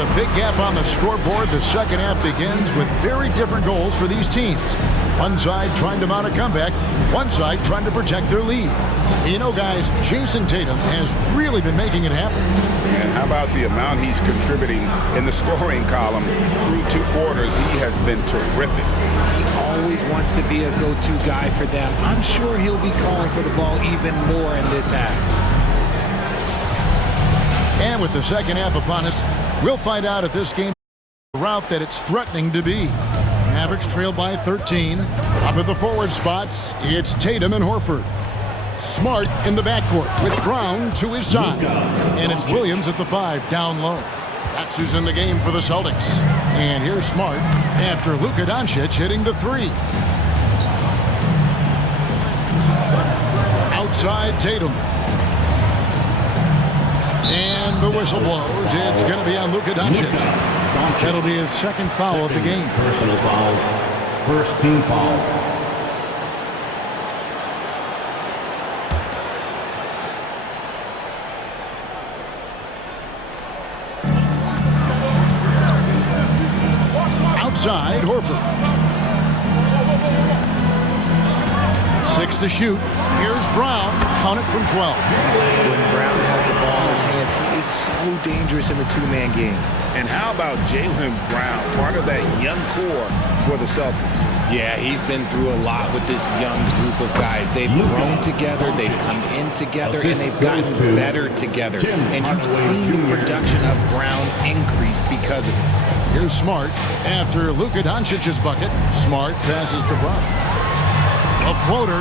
a big gap on the scoreboard, the second half begins with very different goals for these teams. One side trying to mount a comeback, one side trying to protect their lead. You know, guys, Jason Tatum has really been making it happen. And how about the amount he's contributing in the scoring column through 2 quarters? He has been terrific. He always wants to be a go-to guy for them. I'm sure he'll be calling for the ball even more in this half. And with the second half upon us, we'll find out if this game is the route that it's threatening to be. Mavericks trail by 13. Up at the forward spots, it's Tatum and Horford. Smart in the backcourt with Brown to his side. And it's Williams at the 5 down low. That's who's in the game for the Celtics. And here's Smart after Luka Doncic hitting the 3. Outside Tatum. And the whistle blows. It's going to be on Luka Doncic. That'll be his second foul of the game. Personal foul. First team foul. Outside, Horford. 6 to shoot. Here's Brown. Count it from 12. When Brown has the ball in his hands, he is so dangerous in the two-man game. And how about Jaylen Brown, part of that young core for the Celtics? Yeah, he's been through a lot with this young group of guys. They've grown together, they've come in together, and they've gotten better together. And you've seen the production of Brown increase because of it. Here's Smart after Luka Doncic's bucket. Smart passes to Brown. A floater.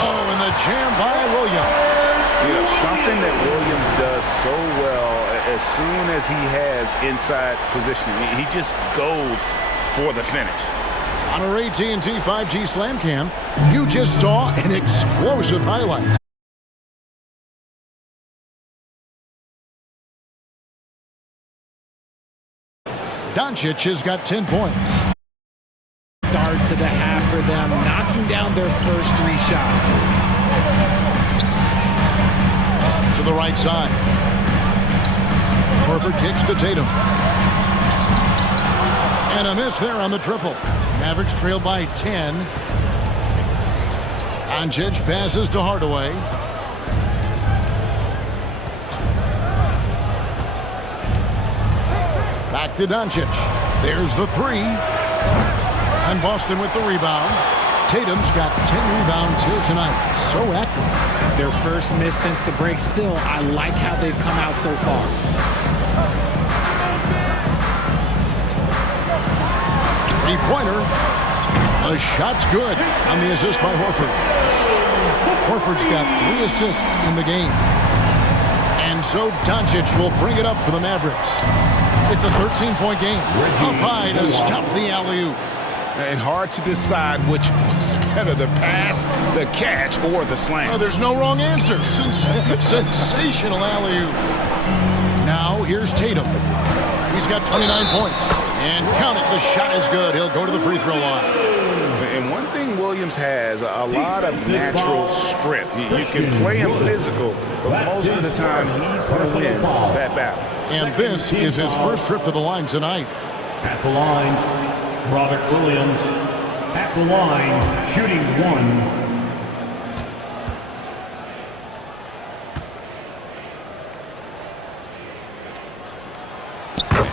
Oh, and the jam by Williams. You know, something that Williams does so well as soon as he has inside positioning, he just goes for the finish. On our AT&T 5G Slam Cam, you just saw an explosive highlight. Doncic has got 10 points. Start to the half for them, knocking down their first 3 shots. To the right side. Horford kicks to Tatum. And a miss there on the triple. Mavericks trail by 10. Doncic passes to Hardaway. Back to Doncic. There's the 3. And Boston with the rebound. Tatum's got 10 rebounds here tonight. So active. Their first miss since the break. Still, I like how they've come out so far. Three-pointer. The shot's good on the assist by Horford. Horford's got 3 assists in the game. And so Doncic will bring it up for the Mavericks. It's a 13-point game. Up high to stuff the alley-oop. And hard to decide which was better, the pass, the catch, or the slam. Oh, there's no wrong answer. Sensational alley-oop. Now here's Tatum. He's got 29 points. And count it, the shot is good. He'll go to the free throw line. And one thing Williams has, a lot of natural strength. You can play him physical, but most of the time he's going to win that battle. And this is his first trip to the line tonight. At the line, Robert Williams. At the line, shooting 1.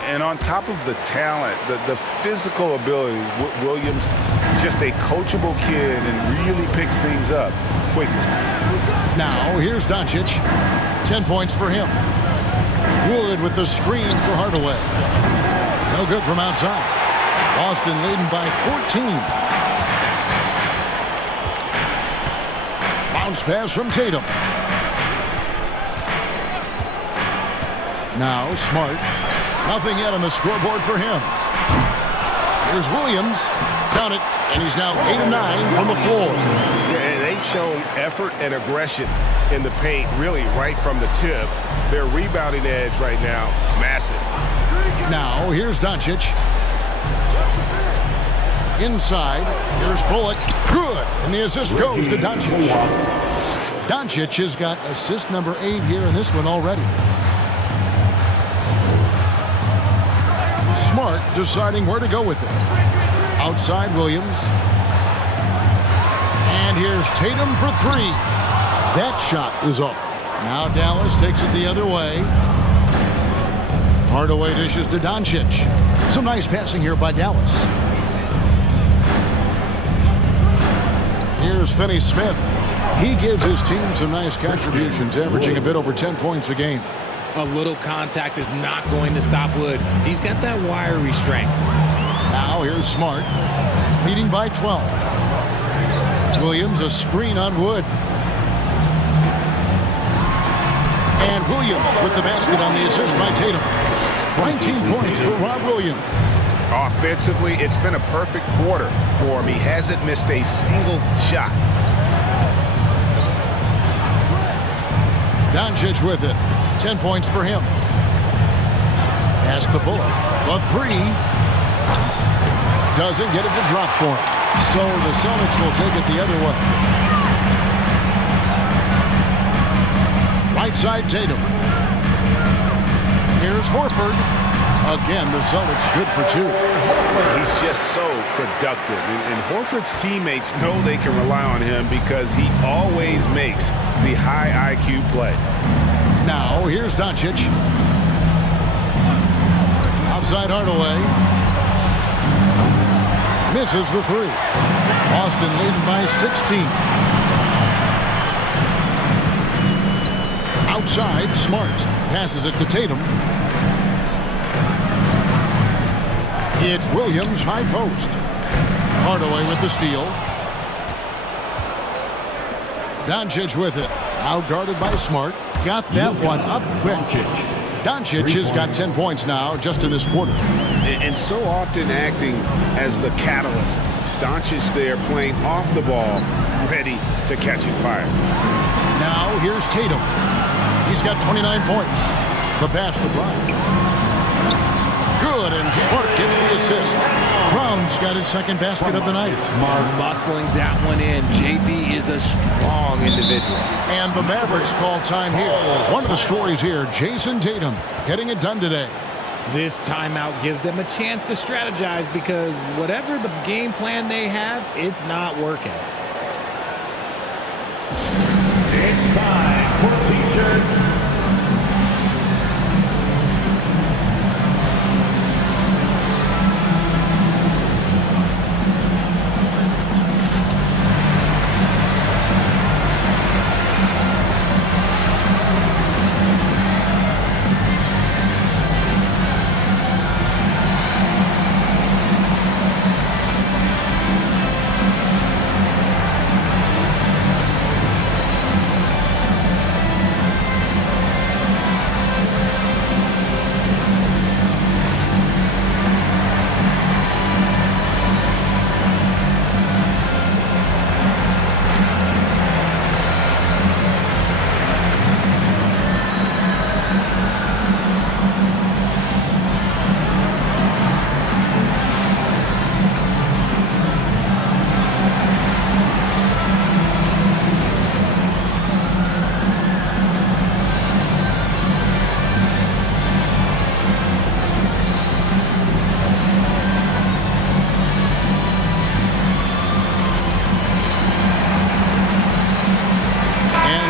And on top of the talent, the physical ability, Williams, just a coachable kid and really picks things up quickly. Now, here's Doncic. 10 points for him. Wood with the screen for Hardaway. No good from outside. Boston leading by 14. Bounce pass from Tatum. Now, Smart. Nothing yet on the scoreboard for him. Here's Williams. Count it. And he's now 8 of 9 from the floor. Yeah, they've shown effort and aggression in the paint, really right from the tip. Their rebounding edge right now, massive. Now, here's Doncic. Inside, here's Bullock. Good. And the assist goes to Doncic. Doncic has got assist number 8 here in this one already. Smart deciding where to go with it. Outside Williams. And here's Tatum for three. That shot is off. Now Dallas takes it the other way. Hardaway dishes to Doncic. Some nice passing here by Dallas. Here's Finney-Smith. He gives his team some nice contributions, averaging a bit over 10 points a game. A little contact is not going to stop Wood. He's got that wiry strength. Now here's Smart, leading by 12. Williams a screen on Wood. And Williams with the basket on the assist by Tatum. 19 points for Rob Williams. Offensively, it's been a perfect quarter for him. He hasn't missed a single shot. Doncic with it. 10 points for him. Pass to Bullock. A three. Doesn't get it to drop for him. So the Celtics will take it the other way. Right side Tatum. Here's Horford. Again, the Celtics good for two. He's just so productive. And Horford's teammates know they can rely on him because he always makes the high IQ play. Now, here's Doncic. Outside Hardaway. Misses the three. Boston leading by 16. Outside, Smart. Passes it to Tatum. It's Williams, high post. Hardaway with the steal. Doncic with it. Out guarded by Smart. Got that one up quick. Doncic has got 10 points now just in this quarter. And so often acting as the catalyst. Doncic there playing off the ball, ready to catching fire. Now here's Tatum. He's got 29 points. The pass to Brown. Good, and Smart gets the assist. Brown's got his second basket of the night. Muscling that one in. JB is a strong individual. And the Mavericks call time here. One of the stories here, Jason Tatum getting it done today. This timeout gives them a chance to strategize because whatever the game plan they have, it's not working. It's time for T-shirts.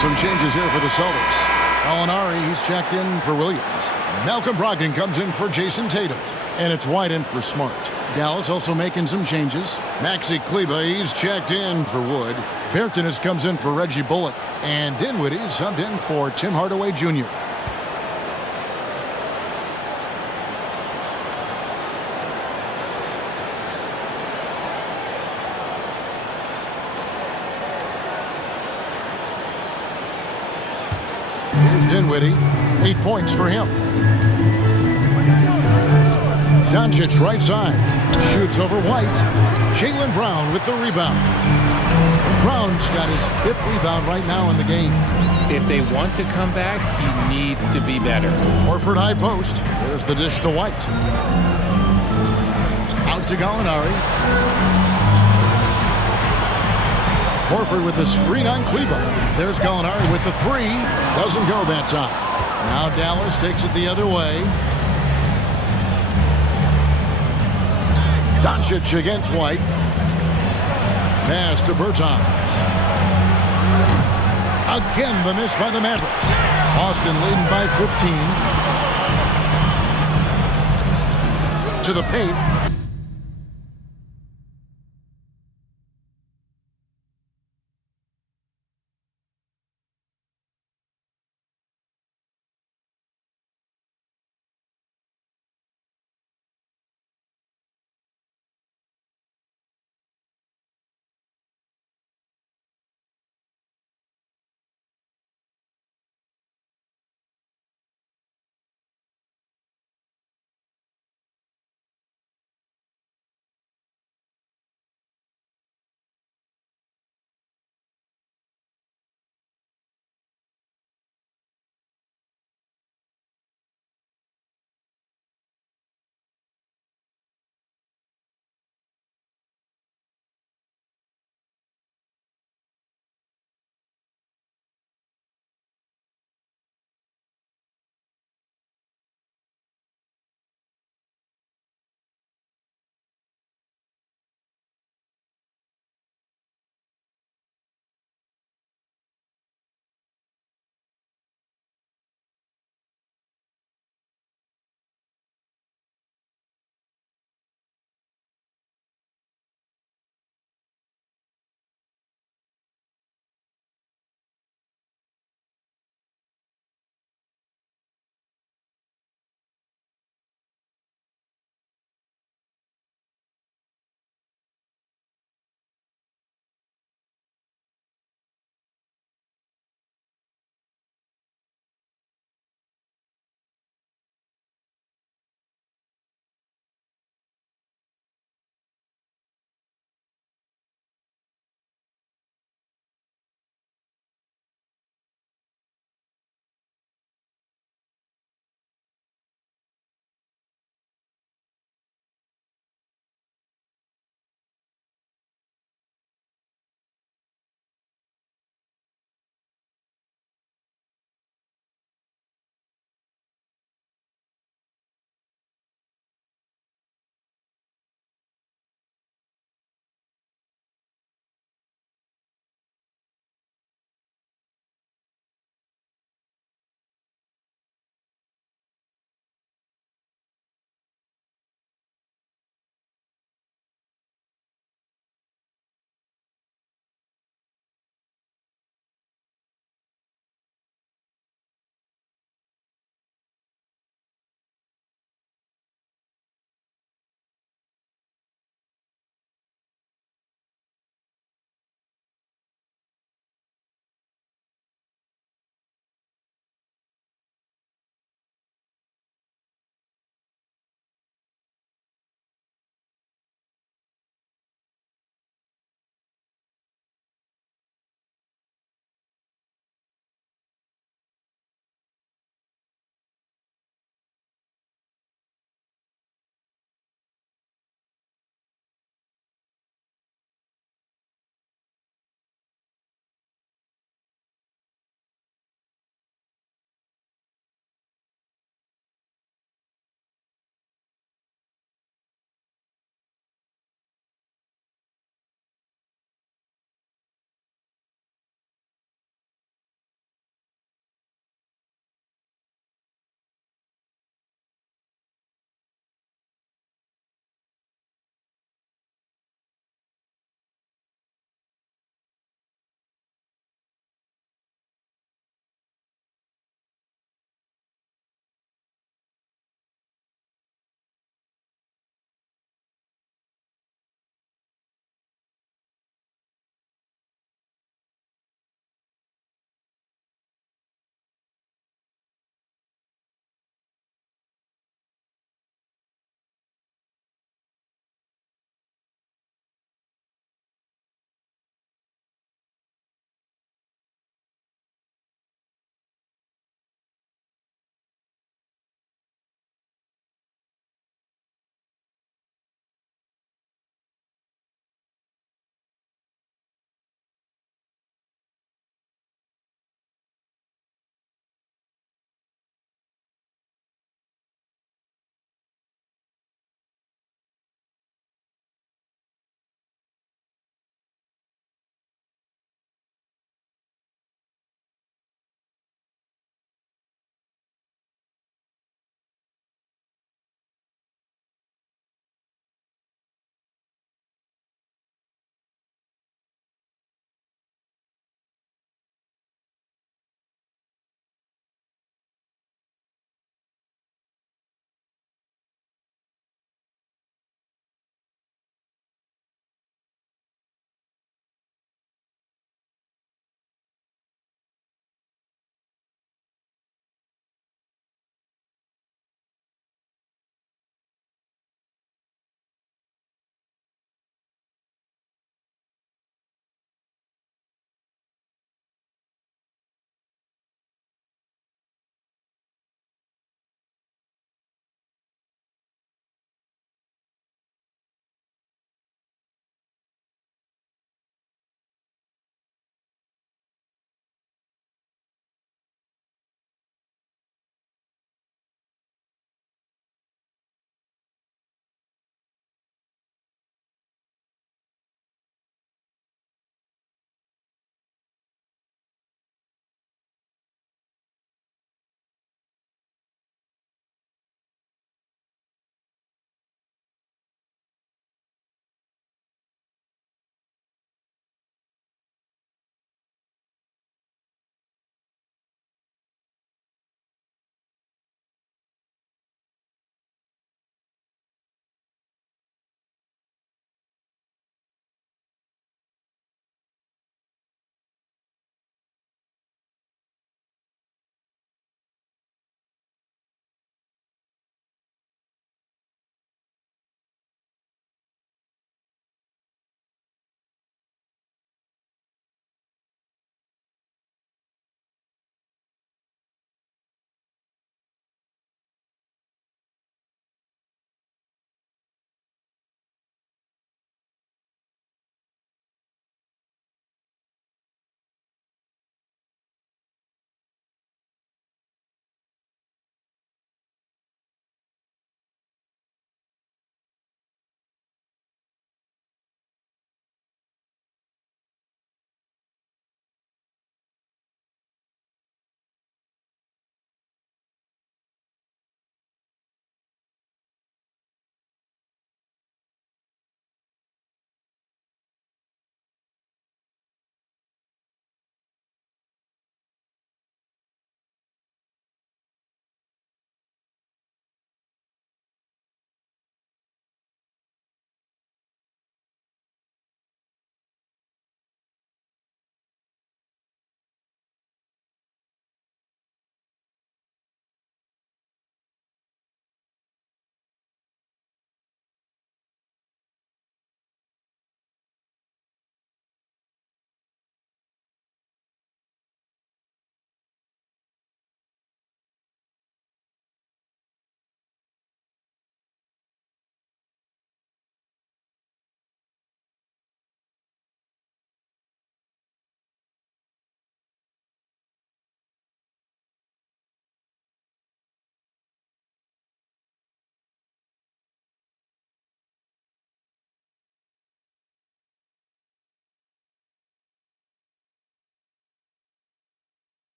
Some changes here for the Celtics. Gallinari, he's checked in for Williams. Malcolm Brogdon comes in for Jason Tatum. And it's White in for Smart. Dallas also making some changes. Maxi Kleber, he's checked in for Wood. Bertans comes in for Reggie Bullock. And Dinwiddie subbed in for Tim Hardaway Jr. Here's Dinwiddie. 8 points for him. Doncic right side. Shoots over White. Jaylen Brown with the rebound. Brown's got his 5th rebound right now in the game. If they want to come back, he needs to be better. Horford high post. There's the dish to White. Out to Gallinari. Horford with the screen on Kleber. There's Gallinari with the three. Doesn't go that time. Now Dallas takes it the other way. Doncic against White. Pass to Bertans. Again, the miss by the Mavericks. Boston leading by 15. To the paint.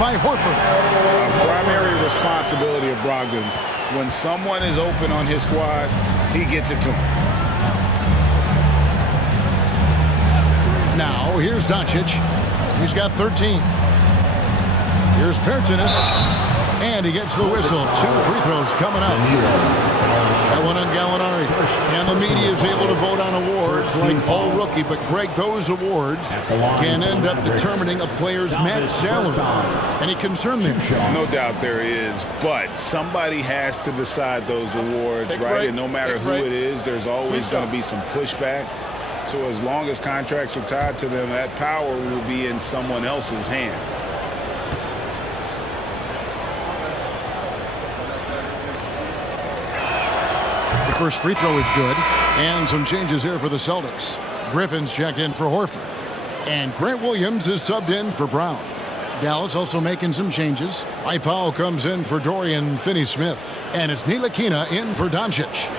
by Horford. A primary responsibility of Brogdon's. When someone is open on his squad, he gets it to him. Now, here's Doncic. He's got 13. Here's Bertans. And he gets the whistle. 2 free throws coming up. That one on Gallinari. And the media is able to vote on awards like All-Rookie. But, Greg, those awards can end up determining a player's max salary. Any concern there? No doubt there is. But somebody has to decide those awards, right? And no matter who it is, there's always going to be some pushback. So as long as contracts are tied to them, that power will be in someone else's hands. The first free throw is good. And some changes here for the Celtics. Griffin's checked in for Horford. And Grant Williams is subbed in for Brown. Dallas also making some changes. Powell comes in for Dorian Finney-Smith. And it's Ntilikina in for Doncic.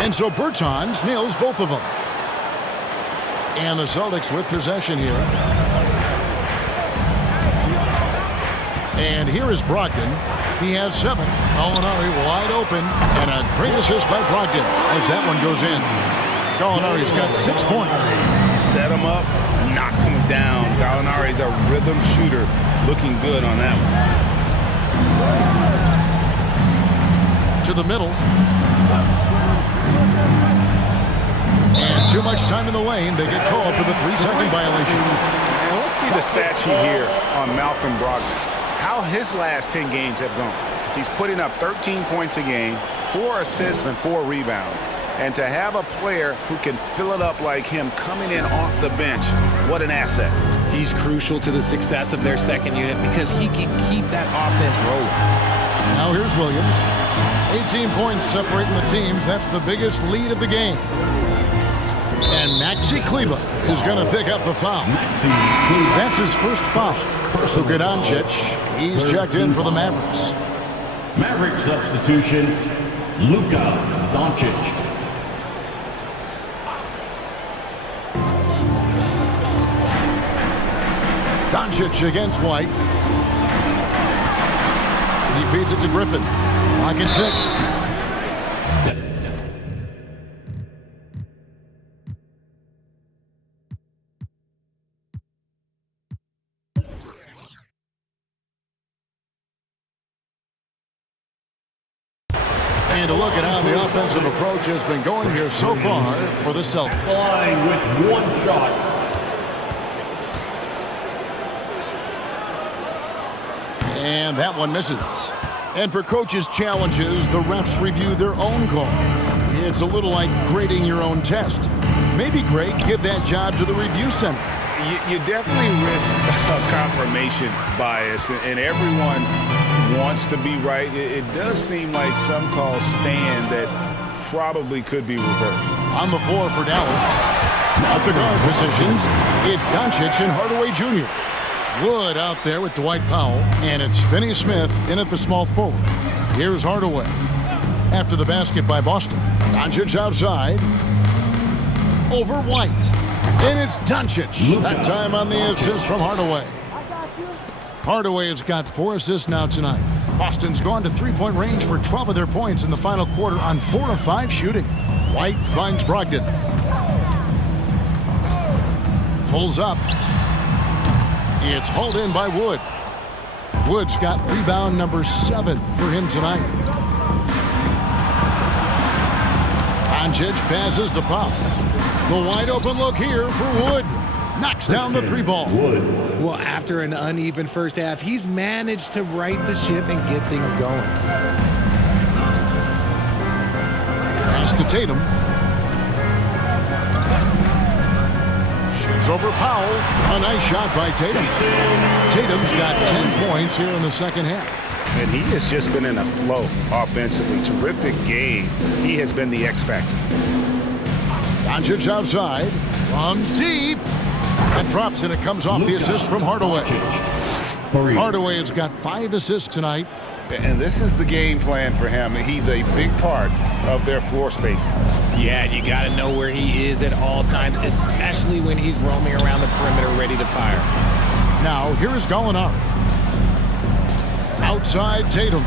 And so Bertans nails both of them. And the Celtics with possession here. And here is Brogdon. He has 7. Gallinari wide open. And a great assist by Brogdon as that one goes in. Gallinari's got 6 points. Set him up, knock him down. Gallinari's a rhythm shooter. Looking good on that one. To the middle. And too much time in the lane. They get called for the 3-second violation. And let's see the stat sheet here on Malcolm Brogdon. How his last 10 games have gone. He's putting up 13 points a game, 4 assists, and 4 rebounds. And to have a player who can fill it up like him coming in off the bench, what an asset. He's crucial to the success of their second unit because he can keep that offense rolling. Now here's Williams. 18 points separating the teams. That's the biggest lead of the game. And Maxi Kleber is going to pick up the foul. That's his first foul. Luka Doncic, he's checked in for the Mavericks. Maverick substitution, Luka Doncic. Doncic against White. He feeds it to Griffin. Lock at 6. And a look at how the offensive approach has been going here so far for the Celtics. Line with 1 shot. And that one misses. And for coaches' challenges, the refs review their own call. It's a little like grading your own test. Maybe, Greg, give that job to the review center. You definitely risk a confirmation bias, and everyone wants to be right. It does seem like some calls stand that probably could be reversed. On the floor for Dallas. At the guard positions, it's Doncic and Hardaway Jr. Wood out there with Dwight Powell, and it's Finney-Smith in at the small forward. Here's Hardaway. After the basket by Boston. Doncic outside. Over White. And it's Doncic. That time on the assist from Hardaway. Hardaway has got 4 assists now tonight. Boston's gone to three-point range for 12 of their points in the final quarter on 4 of 5 shooting. White finds Brogdon. Pulls up. It's hauled in by Wood. Wood's got rebound number 7 for him tonight. Doncic passes to Powell. The wide open look here for Wood. Knocks down the 3-ball. Well, after an uneven first half, he's managed to right the ship and get things going. Pass to Tatum. Shoots over Powell. A nice shot by Tatum. Tatum's got 10 points here in the second half. And he has just been in a flow offensively. Terrific game. He has been the X factor. Doncic outside. From deep. That drops, and it comes off the assist from Hardaway. Hardaway has got 5 assists tonight. And this is the game plan for him. He's a big part of their floor space. Yeah, you got to know where he is at all times, especially when he's roaming around the perimeter ready to fire. Now, here is Gallinari. Outside Tatum.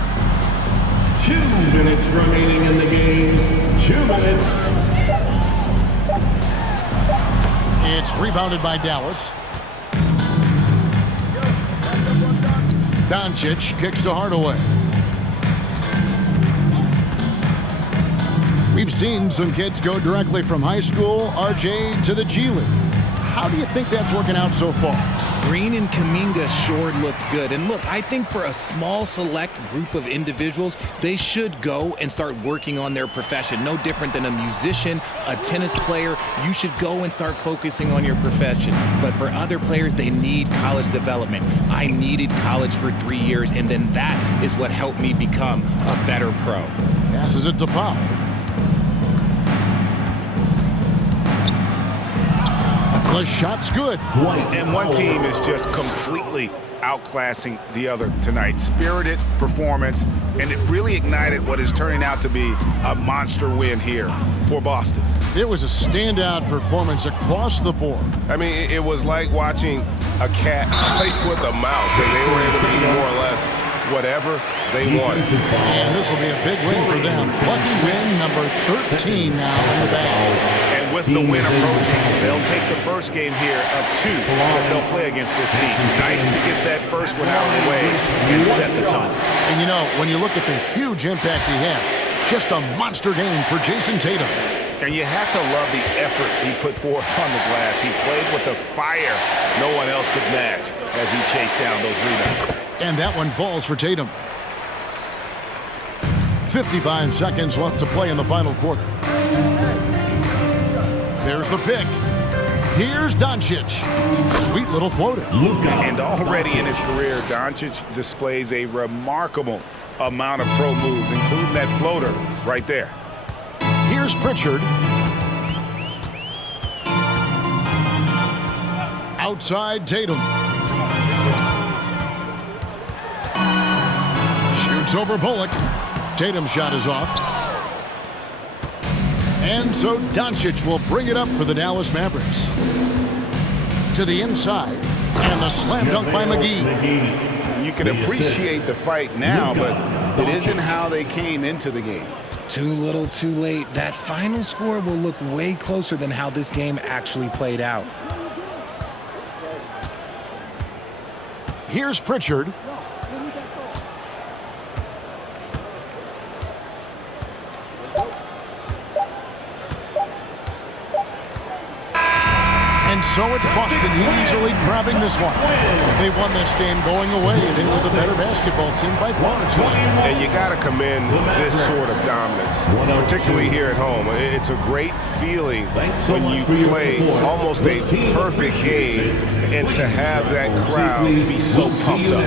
2 minutes remaining in the game. 2 minutes. It's rebounded by Dallas. Doncic kicks to Hardaway. We've seen some kids go directly from high school, RJ, to the G League. How do you think that's working out so far? Green and Kuminga sure looked good. And look, I think for a small select group of individuals, they should go and start working on their profession. No different than a musician, a tennis player. You should go and start focusing on your profession. But for other players, they need college development. I needed college for 3 years, and then that is what helped me become a better pro. Passes it to Powell. The shot's good. And one team is just completely outclassing the other tonight. Spirited performance, and it really ignited what is turning out to be a monster win here for Boston. It was a standout performance across the board. I mean, it was like watching a cat play with a mouse. They were able to do more or less whatever they wanted. And this will be a big win for them. Lucky win number 13 now in the bag. And with the win approaching, they'll take the first game here of 2 that they'll play against this team. Nice to get that first one out of the way and set the tone. And you know, when you look at the huge impact he had, just a monster game for Jason Tatum. And you have to love the effort he put forth on the glass. He played with the fire no one else could match as he chased down those rebounds. And that one falls for Tatum. 55 seconds left to play in the final quarter. There's the pick. Here's Doncic. Sweet little floater. And already in his career, Doncic displays a remarkable amount of pro moves, including that floater right there. Here's Pritchard. Outside Tatum. Shoots over Bullock. Tatum's shot is off. And so Doncic will bring it up for the Dallas Mavericks. To the inside. And the slam dunk by McGee. You can appreciate the fight now, but it isn't how they came into the game. Too little, too late. That final score will look way closer than how this game actually played out. Here's Pritchard. And so it's Boston easily grabbing this one. They won this game going away. They were the better basketball team by far tonight. And you got to commend this sort of dominance, particularly here at home. It's a great feeling when you play almost a perfect game and to have that crowd be so pumped up.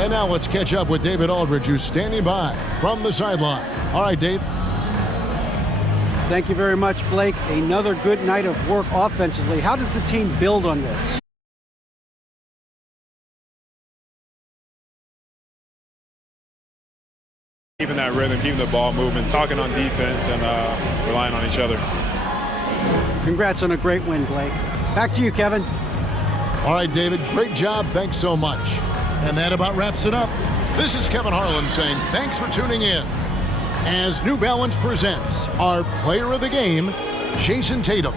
And now let's catch up with David Aldridge, who's standing by from the sideline. All right, Dave. Thank you very much, Blake. Another good night of work offensively. How does the team build on this? Keeping that rhythm, keeping the ball movement, talking on defense, and relying on each other. Congrats on a great win, Blake. Back to you, Kevin. All right, David, great job. Thanks so much. And that about wraps it up. This is Kevin Harlan saying thanks for tuning in. As New Balance presents our player of the game, Jason Tatum.